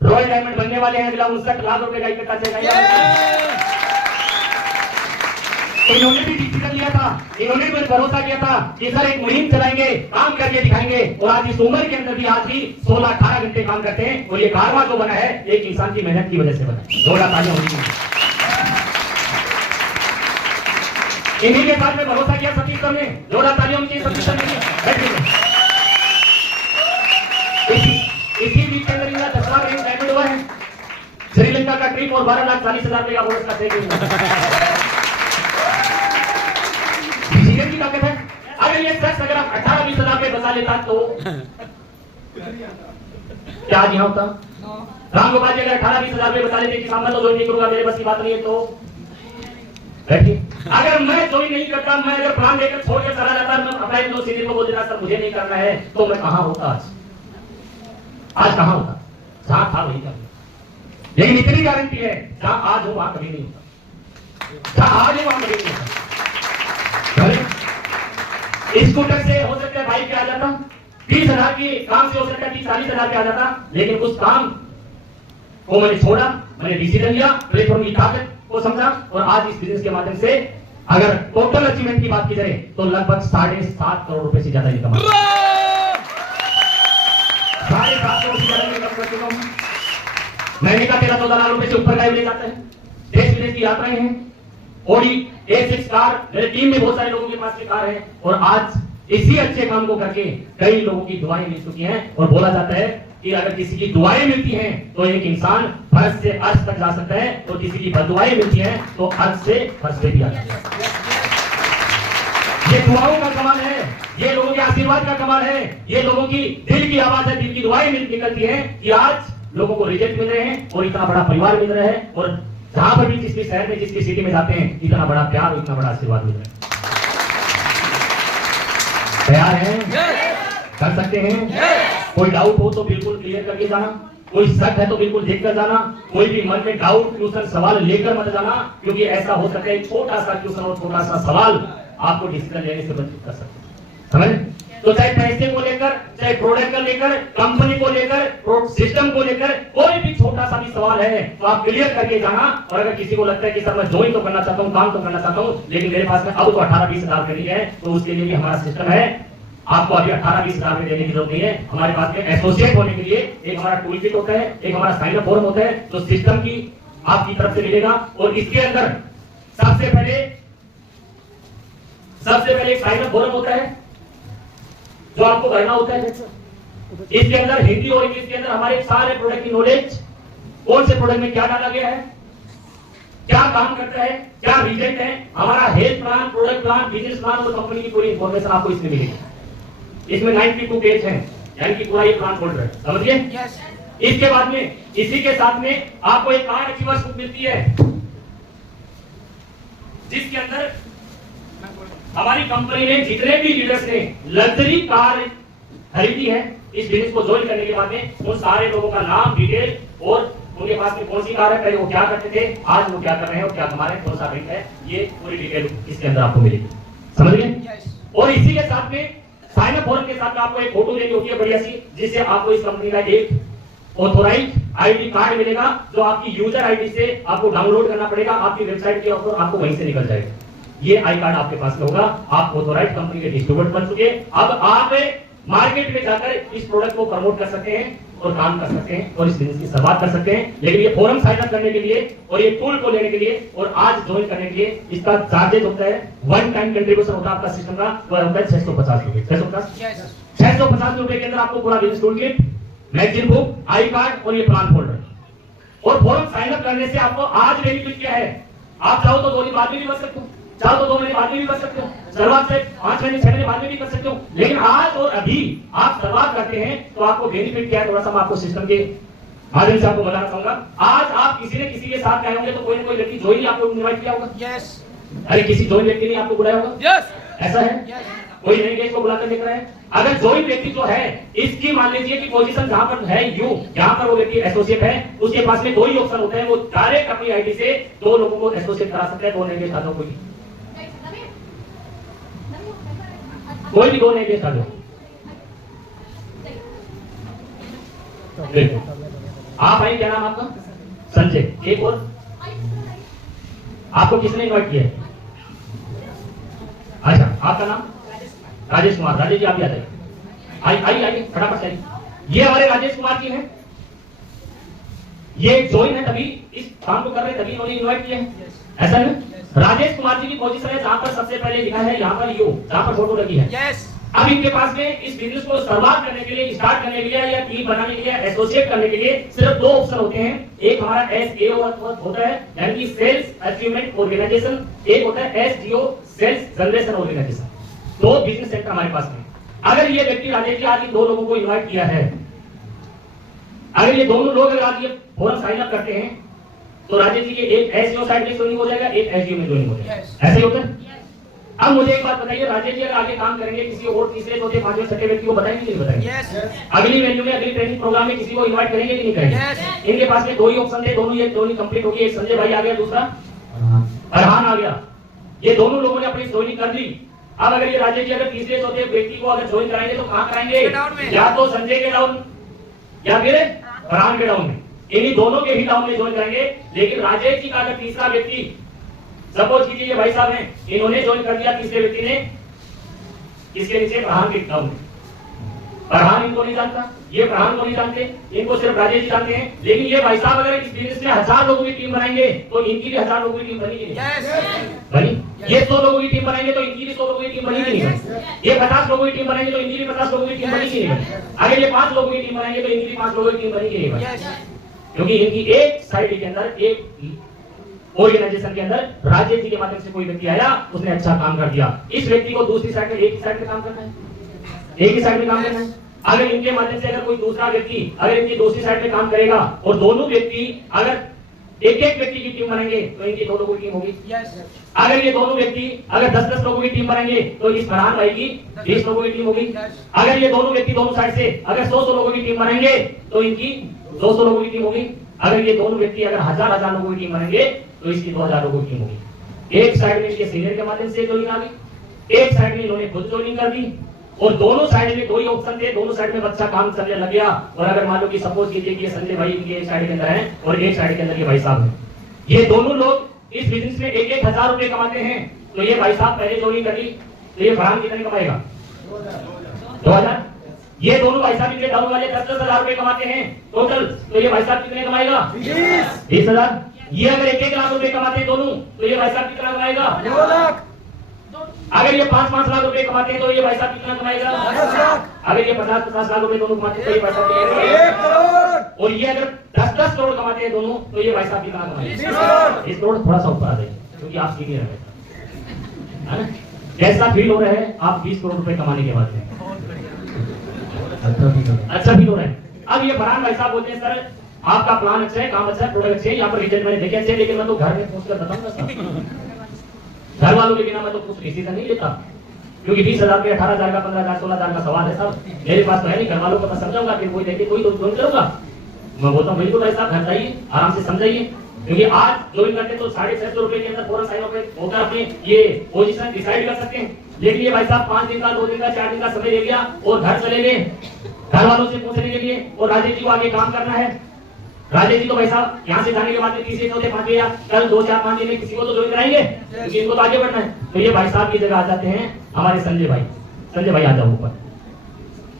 रॉयल डायमंड बनने वाले हैं, अगला 59 लाख रुपए का इकट्ठा चलेगा। इन्होंने भी डिसीजन लिया था, इन्होंने भी भरोसा किया था कि सर एक मुहिम चलाएंगे, काम करके दिखाएंगे, और आज इस उम्र के अंदर भी आज भी 16-18 घंटे काम करते हैं, और ये कारवां जो बना है एक इंसान की मेहनत की वजह से बना है। जोड़ा तालियां होनी चाहिए। इन्हीं के साथ में भरोसा किया सतीश सर ने, जोड़ा तालियां होनी चाहिए सतीश सर ने। इसी बीच के अंदर इनका 10 लाख रैंक डायमंड हुआ है, श्रीलंका का ट्रिप और 12,40,000 रुपए का बोनस का चेक की ताकत है। अगर ये शख्स अगर आप 18-20 हजार रुपए बचा लेता तो क्या आज यहाँ होता? रामगोपाल जी अगर 18-20 हजार रुपए बचा लेते कि सामने तो ज्वाइन नहीं करूंगा, मेरे बस की बात नहीं है, तो बैठिए। अगर मैं ज्वाइन नहीं करता, मैं अगर प्लान लेकर छोड़कर चला जाता, मैं अपने दो सीनियर को बोल देता सर मुझे नहीं करना है, तो मैं कहां होता आज कहां होता? जहां था वही था। लेकिन इतनी गारंटी है, जहां आज हो वहां कभी नहीं होता, जहां आज हो वहां कभी नहीं होता। स्कूटर से हो सकता है बाइक पे आ जाता, 30,000 की काम से हो सकता है 30-40,000 पे आ जाता, लेकिन उस काम को मैंने छोड़ा, मैंने डिसीजन लिया, प्लेटफॉर्म की ताकत को समझा, और आज इस बिजनेस के माध्यम से अगर टोटल अचीवमेंट की बात की जाए तो लगभग 7.5 करोड़ रुपए से ज्यादा इनकम, 7.5 करोड़ से ज्यादा इनकम कर चुका हूं। महीने का 13-14 लाख रुपए से ऊपर का एवरेज आता है। देश विदेश की यात्राएं हैं, ऑडी A6 कार, मेरे टीम में बहुत सारे लोगों के पास की कार है, और आज इसी अच्छे काम को करके कई लोगों की दुआएं मिल चुकी हैं, और बोला जाता है कि अगर किसी की दुआएं मिलती हैं तो एक इंसान फर्श से अर्श तक जा सकता है, और किसी की बददुआएं मिलती हैं तो अर्श से फर्श पे भी आ सकता है। ये दुआओं का कमाल है, ये लोगों के आशीर्वाद का कमाल है, ये लोगों की दिल की आवाज है, दिल की दुआएं निकलती हैं कि आज लोगों को रिजल्ट मिल रहे हैं, और इतना बड़ा परिवार मिल रहा है, और जहां पर भी जिसके शहर में जिसकी सिटी में जाते हैं इतना बड़ा प्यार, इतना बड़ा आशीर्वाद मिल रहा है। तैयार हैं? कर सकते हैं? कोई डाउट हो तो बिल्कुल क्लियर करके जाना, कोई शक है तो बिल्कुल देखकर जाना, कोई भी मन में डाउट ट्यूशन सवाल लेकर मत जाना, क्योंकि ऐसा हो सकता है छोटा सा ट्यूशन और छोटा सा सवाल आपको डिसीजन लेने से वंचित कर सकते हैं। समझ? तो चाहे पैसे को लेकर, चाहे प्रोडक्ट को लेकर, कंपनी को लेकर, सिस्टम को लेकर, कोई भी छोटा सा भी सवाल है तो आप क्लियर करके जाना। और अगर किसी को लगता है कि सर मैं ज्वाइन तो करना चाहता हूँ, काम तो करना चाहता हूँ, लेकिन मेरे पास में अब तो 18-20 हजार करनी है, तो उसके लिए भी हमारा सिस्टम है। आपको अभी 18-20 हजार रुपए देने की जरूरत नहीं है। हमारे पास में एसोसिएट होने के लिए एक हमारा टूल किट होता है, एक हमारा साइन अप फॉर्म होता है, जो सिस्टम की आपकी तरफ से मिलेगा, और इसके अंदर सबसे पहले एक साइन अप फॉर्म होता है जो आपको भरना होता है। इसके अंदर हिंदी और इंग्लिश के अंदर हमारे सारे प्रोडक्ट की नॉलेज, कौन से प्रोडक्ट में क्या डाला गया है, क्या काम करता है, क्या रिजल्ट है, हमारा health plan, product plan, business plan और कंपनी की पूरी इंफॉर्मेशन आपको इसमें मिलेगी। इसमें 92 पेज हैं, यानी कि पूरा ये प्लान फोल्डर है, समझिए। इसके बाद में इसी के साथ में आपको एक कार अचीवर्स बुक मिलती है, जिसके अंदर हमारी कंपनी ने जितने भी लीडर्स ने लग्जरी कार खरीदी है, इस बिजनेस को ज्वाइन करने के बाद में उन सारे लोगों का नाम, डिटेल और उनके पास में कौन सी कार है, पहले वो क्या करते थे, आज वो क्या कर रहे हैं और क्या कमा रहे हैं, कौन सा बैंक है, ये पूरी डिटेल इसके अंदर आपको मिलेगी। समझ गए? और इसी के साथ में साइन अप फॉर्म के साथ आपको एक फोटो देनी होती है बढ़िया सी, जिससे आपको इस कंपनी का एक ऑथोराइज आईडी कार्ड मिलेगा, जो आपकी यूजर आईडी से आपको डाउनलोड करना पड़ेगा, आपकी वेबसाइट के ऊपर आपको वहीं से निकल जाएगा। ये आई कार्ड आपके पास में होगा, आप ऑथोराइज कंपनी के डिस्ट्रीब्यूटर बन चुके। अब आप मार्केट में जाकर इस प्रोडक्ट को प्रमोट कर सकते हैं और काम कर सकते हैं और इस बिजनेस की शुरुआत कर सकते हैं। लेकिन ये फोरम साइन अप करने के लिए और ये टूल को लेने के लिए और आज ज्वाइन करने के लिए इसका चार्जेज होता है, वन टाइम कंट्रीब्यूशन होता है आपका सिस्टम का, वो होता है 650 रुपए। 650 रुपए के अंदर आपको पूरा business tool kit, magazine book, I card और ये प्लान फोल्डर। और फॉर्म साइन अप करने से आपको आज बेनिफिट क्या है, आप चाहो तो 2 दिन बाद में भी कर सकते हो, चाहो तो 2 महीने बाद में भी कर सकते हो, शुरुआत से 5 महीने 6 महीने बाद में भी कर सकते हो। लेकिन आज और अभी आप शुरुआत करते हैं तो आपको बेनिफिट क्या है, थोड़ा सा मैं आपको सिस्टम के माध्यम से आपको बताना चाहूंगा। आज आप किसी न किसी के साथ गए होंगे तो कोई ना कोई व्यक्ति ज्वाइन आपको इनवाइट किया होगा। यस। अरे किसी ज्वाइन व्यक्ति ने आपको बुलाया होगा। यस। ऐसा है, कोई नए गेस्ट को बुलाकर देख रहा है। अगर ज्वाइन व्यक्ति जो है इसकी मान लीजिए कि पोजीशन जहां पर है यू, जहां पर वो व्यक्ति एसोसिएट है, उसके पास में 2 ही ऑप्शन होते हैं, वो डायरेक्ट अपनी आईडी से 2 लोगों को एसोसिएट करा सकते हैं, 2 नए गेस्ट आ जाओ, कोई भी 2 नए गेस्ट आ जाओ। आप आइए, क्या नाम आपका? संजय। एक और, आपको किसने इन्वाइट किया है? अच्छा, आपका नाम? राजेश कुमार। राजेश जी आप भी आ जाइए, आइए आइए फटाफट से आइए। ये हमारे राजेश कुमार जी हैं, ये ज्वाइन है तभी इस काम को कर रहे, तभी इन्होंने इनवाइट किया है, ऐसा है। राजेश कुमार जी की पोजीशन है जहां पर सबसे पहले लिखा है यहाँ पर यू, जहां पर फोटो लगी है। यस। अब इनके पास में इस बिजनेस को शुरुआत करने के लिए, स्टार्ट करने के लिए या टीम बनाने के लिए, एसोसिएट करने के लिए सिर्फ 2 ऑप्शन होते हैं। एक हमारा SAO होता है यानी कि सेल्स अचीवमेंट ऑर्गेनाइजेशन, एक होता है SGO sales generation organization. 2 business centre हमारे पास में। अगर ये व्यक्ति राजेश जी आज इन 2 लोगों को इनवाइट किया है, अगर ये दोनों लोग अगर आज ये फॉर्म साइन अप करते हैं तो राजेश जी के एक SGO साइड में ज्वाइनिंग हो जाएगा, एक SGO में ज्वाइनिंग हो जाएगा। ऐसे ही होता है। अब मुझे एक बात बताइए, राजेश जी अगर आगे काम करेंगे किसी और तीसरे चौथे पांचवें छठे व्यक्ति को बताएंगे कि नहीं बताएंगे? यस। अगली वेन्यू में, अगली ट्रेनिंग प्रोग्राम में किसी को इनवाइट करेंगे कि नहीं करेंगे? Yes. इनके पास में 2 ही ऑप्शन थे, दोनों ये दोनों कंप्लीट हो गई। एक संजय भाई आ गया, दूसरा अरहान आ गया। ये दोनों लोगों ने अपनी ज्वाइनिंग कर ली। अब अगर ये राजेश जी अगर तीसरे चौथे व्यक्ति को अगर ज्वाइन कराएंगे तो कहां कराएंगे? या तो संजय के डाउन या फिर अरहान के डाउन में, इन्हीं दोनों के ही डाउन में ज्वाइन कराएंगे। लेकिन राजेश जी का अगर तीसरा व्यक्ति, सपोज कीजिए ये भाई साहब हैं, इन्होंने ज्वाइन कर दिया, तीसरे व्यक्ति ने, इसके नीचे फरहान के डाउन। फरहान इनको नहीं जानता, ये फरहान को नहीं जानते, इनको सिर्फ राजेश जी जानते हैं। लेकिन ये भाई साहब अगर इस बिजनेस में 1000 लोगों की टीम बनाएंगे तो इनकी भी 1000 लोगों की टीम बनेगी नहीं? बनी। ये 100 लोगों की टीम बनाएंगे तो इनकी भी 100 लोगों की टीम बनेगी नहीं? ये 50 लोगों की टीम बनाएंगे तो इनकी भी 50 लोगों की टीम बनेगी नहीं? अगर ये 5 लोगों की टीम बनाएंगे तो इनकी भी 5 लोगों की टीम बनेगी नहीं? क्योंकि इनकी एक साइड के अंदर, एक ऑर्गेनाइजेशन के अंदर राजेश जी के माध्यम से कोई व्यक्ति आया, उसने अच्छा काम कर दिया। इस व्यक्ति को दूसरी साइड में, एक ही साइड में काम करना है, एक ही साइड में काम करना है। अगर इनके माध्यम से अगर कोई दूसरा व्यक्ति अगर इनकी दूसरी साइड में काम करेगा और दोनों व्यक्ति अगर एक व्यक्ति की टीम बनाएंगे तो इनकी 2 लोगों की टीम होगी। अगर ये दोनों व्यक्ति अगर 10-10 लोगों की टीम बनाएंगे तो इस फरहान भाई की 20 लोगों की टीम होगी। अगर ये दोनों व्यक्ति दोनों साइड से अगर 100 लोगों की टीम बनाएंगे तो इनकी 200 लोगों की टीम होगी। अगर ये दोनों व्यक्ति अगर 1000 लोगों की टीम बनाएंगे तो इसकी 2000 लोगों की टीम होगी। एक साइड में इनके सीनियर के माध्यम से ज्वाइनिंग आ गई, एक साइड में इन्होंने खुद ज्वाइनिंग कर दी, और दोनों साइड में 2 ही ऑप्शन थे, दोनों साइड में अच्छा काम चलने लग गया। और अगर मान लो कि सपोज कीजिए कि ये संजय भाई इनके एक साइड के अंदर है और एक साइड के अंदर ये भाई साहब है, ये दोनों लोग इस बिजनेस में 1-1 हजार रुपए कमाते हैं। तो ये भाई साहब पहले ज्वाइनिंग कर ली तो ये फरहान कितने कमाएगा? 2000। ये दोनों भाई साहब इनके डाउन वाले 10-10 हजार रुपए कमाते हैं टोटल, तो ये भाई साहब कितने कमाएगा? 20,000। ये अगर 1-1 लाख रुपए कमाते हैं दोनों तो ये भाई साहब कितना कमाएगा? 2 लाख। अगर ये 5-5 लाख रुपए कमाते हैं तो ये भाई साहब कितना कमाएगा? 10 लाख। अगर ये 50-50 लाख रुपए दोनों कमाते हैं तो ये भाई साहब कितना कमाएगा? 1 करोड़। और ये अगर 10-10 करोड़ कमाते हैं दोनों तो ये भाई साहब कितना कमाएगा? 20 करोड़। 20 करोड़। थोड़ा सा ऊपर आ जाइए क्योंकि आप सीनियर हैं, है ना? कैसा फील हो रहा है आप 20 करोड़ रुपए कमाने के बाद में? अच्छा फील हो रहा है। अब ये फरहान भाई साहब बोलते हैं सर आपका प्लान अच्छा है, काम अच्छा है, प्रोडक्ट अच्छे है, यहाँ पर रिजल्ट मैंने देखे अच्छे, लेकिन मैं तो घर में पूछ कर बताऊंगा सर। घर वालों के बिना मैं तो कुछ डिसीजन नहीं लेता, क्योंकि 20,000 के 18,000 का 15,000 16,000 का सवाल है साहब, मेरे पास तो है नहीं। घर वालों को मैं समझाऊंगा कि कोई देखे कोई तो ज्वाइन करूंगा। मैं बोलता हूँ बिल्कुल भाई साहब घर जाइए, आराम से समझाइए, क्योंकि आज ज्वाइन करते तो 650 रुपए के अंदर फॉरम साइन होकर अपने ये पोजीशन डिसाइड कर सकते हैं। लेकिन ये भाई साहब 5 दिन का 2 दिन का 4 दिन का समय ले लिया और घर चले गए घर वालों से पूछने के लिए, और राजेश जी को आगे काम करना है। राजेश जी तो भाई साहब यहाँ से जाने के बाद में तीसरे चौथे पांचवे या कल 2-4-5 दिन में किसी को तो ज्वाइन कराएंगे, क्योंकि इनको तो आगे बढ़ना है। तो ये भाई साहब की जगह आ जाते हैं हमारे संजय भाई। संजय भाई आ जाओ ऊपर।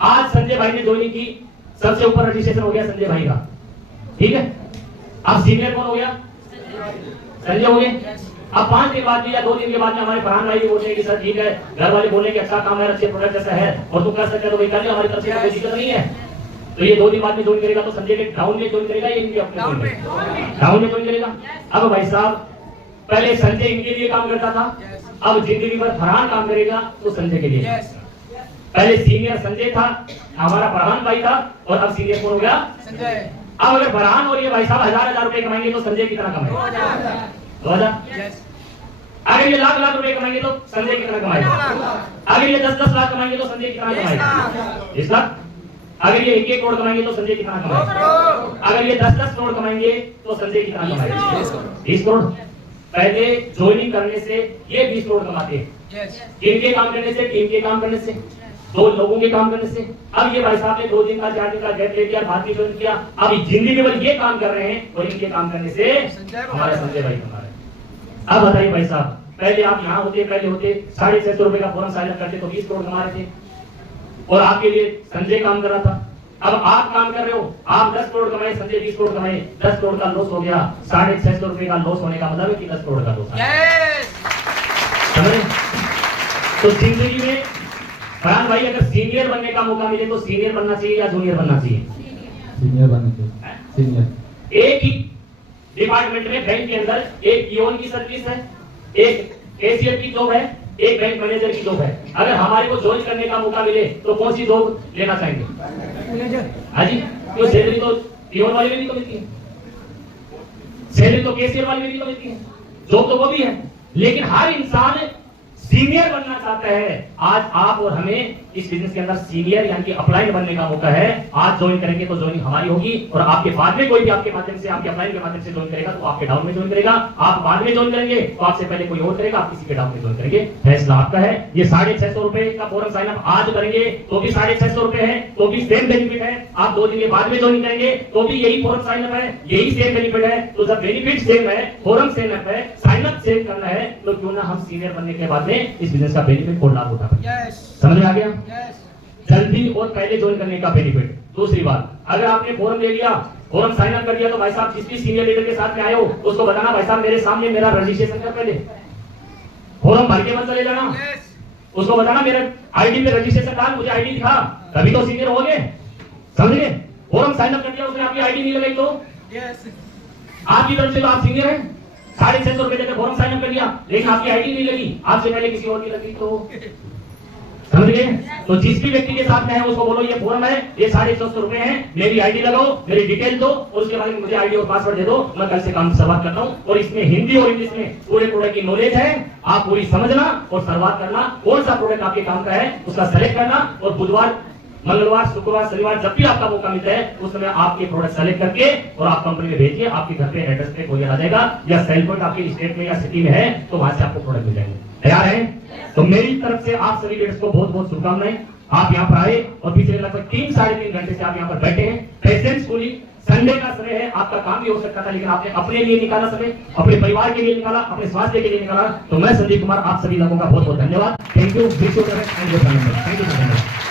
आज संजय भाई ने ज्वाइनिंग की, सबसे ऊपर रजिस्ट्रेशन हो गया संजय भाई का, ठीक है। अब सीनियर कौन हो गया? संजय हो गए। अब 5 दिन बाद या 2 दिन के बाद में हमारे फरहान भाई भी बोल रहे हैं कि सर ठीक है, घर वाले बोल रहे हैं कि अच्छा काम है, अच्छे प्रोडक्ट जैसा है और तू कर सकते हो तो कर ले, हमारी तरफ से कोई दिक्कत नहीं है। तो ये 2 दिन बाद में ज्वाइन करेगा, तो संजय के डाउन में ज्वाइन करेगा या इनके अपने डाउन में ज्वाइन करेगा। अब भाई साहब, पहले संजय इनके लिए काम करता था, अब जिंदगी भर फरहान काम करेगा तो संजय के लिए। पहले सीनियर संजय था, हमारा फरहान भाई था, और अब सीनियर कौन हो गया? संजय। अब अगर फरहान और ये भाई साहब 1000 रुपए कमाएंगे तो संजय कितना कमाएगा? 2000। अगर ये लाख रुपए कमाएंगे तो संजय कितना कमाएगा? अगर ये 10 लाख कमाएंगे तो संजय कितना कमाएगा? 10 लाख। अगर ये 1 करोड़ कमाएंगे तो संजय कितना कमाएगा? अगर ये 10 करोड़ कमाएंगे तो संजय कितना कमाएगा? 20 करोड़। पहले ज्वाइनिंग करने से ये 20 करोड़ कमाते हैं, इनके काम करने से, टीम के काम करने से, 2 लोगों के काम करने से। अब ये भाई साहब ने 2 दिन का 4 दिन का गैप ले लिया, भारतीय ज्वाइन किया, अब जिंदगी भर ये काम कर रहे हैं और इनके काम करने से हमारे संजय भाई कमा रहे हैं। अब बताइए भाई साहब, पहले आप यहाँ होते, पहले होते 650 रुपए का फॉर्म साइन अप करते तो 20 करोड़ कमा रहे थे, और आपके लिए संजय काम कर रहा था। अब आप काम कर रहे हो, आप 10 करोड़ कमाए, संजय 20 करोड़ कमाए, 10 करोड़ का लॉस हो गया। 650 रुपए का लॉस होने का मतलब है कि 10 करोड़ का लॉस समझे? तो जिंदगी में फरहान भाई, अगर सीनियर बनने का मौका मिले तो सीनियर बनना चाहिए या जूनियर बनना चाहिए? सीनियर बनना चाहिए। सीनियर। एक ही डिपार्टमेंट में, बैंक के अंदर एक पियोन की सर्विस है, एक कैशियर की जॉब है, एक बैंक मैनेजर की जॉब है। अगर हमारे को ज्वाइन करने का मौका मिले तो कौन सी जॉब लेना चाहेंगे? हाँ जी, तो सैलरी तो पियोन वाले में भी तो मिलती है, सैलरी तो कैशियर वाले में भी तो मिलती है, जॉब तो वो भी है, लेकिन हर इंसान सीनियर बनना चाहता है। आज आप और हमें इस बिजनेस के अंदर सीनियर यानी कि अपलाइड बनने का मौका है। आज ज्वाइन करेंगे तो ज्वाइनिंग हमारी होगी, और आपके बाद में कोई भी आपके माध्यम से, आपके अपलाइड के माध्यम से ज्वाइन करेगा तो आपके डाउन में ज्वाइन करेगा। आप बाद में ज्वाइन करेंगे तो आपसे पहले कोई और करेगा, आप किसी के डाउन में ज्वाइन करेंगे, फैसला आपका है। ये 650 रुपए का फॉर्म साइन अप आज करेंगे तो भी 650 रुपए है, तो भी सेम बेनिफिट है। आप 2 दिन के बाद में ज्वाइन करेंगे तो भी यही फॉर्म साइन अप है, यही सेम बेनिफिट है। तो जब बेनिफिट सेम है, फॉर्म सेम है, साइन अप सेम करना है, तो क्यों ना हम सीनियर बनने के बाद में इस बिजनेस का बेनिफिट को लाभ उठा पाए। समझ में आ गया? जल्दी और पहले ज्वाइन करने का बेनिफिट। दूसरी बात, अगर आपने फॉर्म ले लिया, फॉर्म साइन अप कर दिया, तो भाई साहब जिस भी सीनियर लीडर के साथ में आए हो उसको बताना, भाई साहब मेरे सामने मेरा रजिस्ट्रेशन कर, पहले फॉर्म भर के मत चले जाना। उसको बताना मेरे आईडी पे रजिस्ट्रेशन डाल, मुझे आईडी दिखा, तभी तो सीनियर हो गए। समझ गए? फॉर्म साइन अप कर दिया, उसने आपकी आईडी नहीं लगाई तो आपकी तरफ से तो आप सीनियर हैं। 650 रुपए देकर फॉर्म साइन अप कर लिया, लेकिन आपकी आईडी नहीं लगी, आपसे पहले किसी और की लगी, तो समझ गए? तो जिस भी व्यक्ति के साथ में है उसको बोलो ये फॉर्म है, ये 650 रुपए है, मेरी आईडी लगाओ, मेरी डिटेल दो, और उसके बाद में मुझे आईडी और पासवर्ड दे दो, मैं कल से काम की शुरुआत करता हूँ। और इसमें हिंदी और इंग्लिश में पूरे प्रोडक्ट की नॉलेज है, आप पूरी समझना और शुरुआत करना। कौन सा प्रोडक्ट आपके काम का है उसका सेलेक्ट करना, और बुधवार, मंगलवार, शुक्रवार, शनिवार जब भी आपका मौका मिलता है उस समय आपके प्रोडक्ट सेलेक्ट करके और आप कंपनी में भेजिए। आपके घर पे एड्रेस पे कोरियर आ जाएगा, या सेल पॉइंट आपके स्टेट में या सिटी में है तो वहां से आपको प्रोडक्ट मिल जाएंगे। तैयार हैं? तो मेरी तरफ से आप सभी लीडर्स को बहुत बहुत शुभकामनाएं। आप यहाँ पर आए और पिछले लगभग 3-3.5 घंटे से आप यहाँ पर बैठे हैं पेशेंसफुली। संडे का समय है, आपका काम भी हो सकता था, लेकिन आपने अपने लिए निकाला समय, अपने परिवार के लिए निकाला, अपने स्वास्थ्य के लिए निकाला। तो मैं संजीव कुमार आप सभी लोगों का बहुत बहुत धन्यवाद। Thank you. Thank you.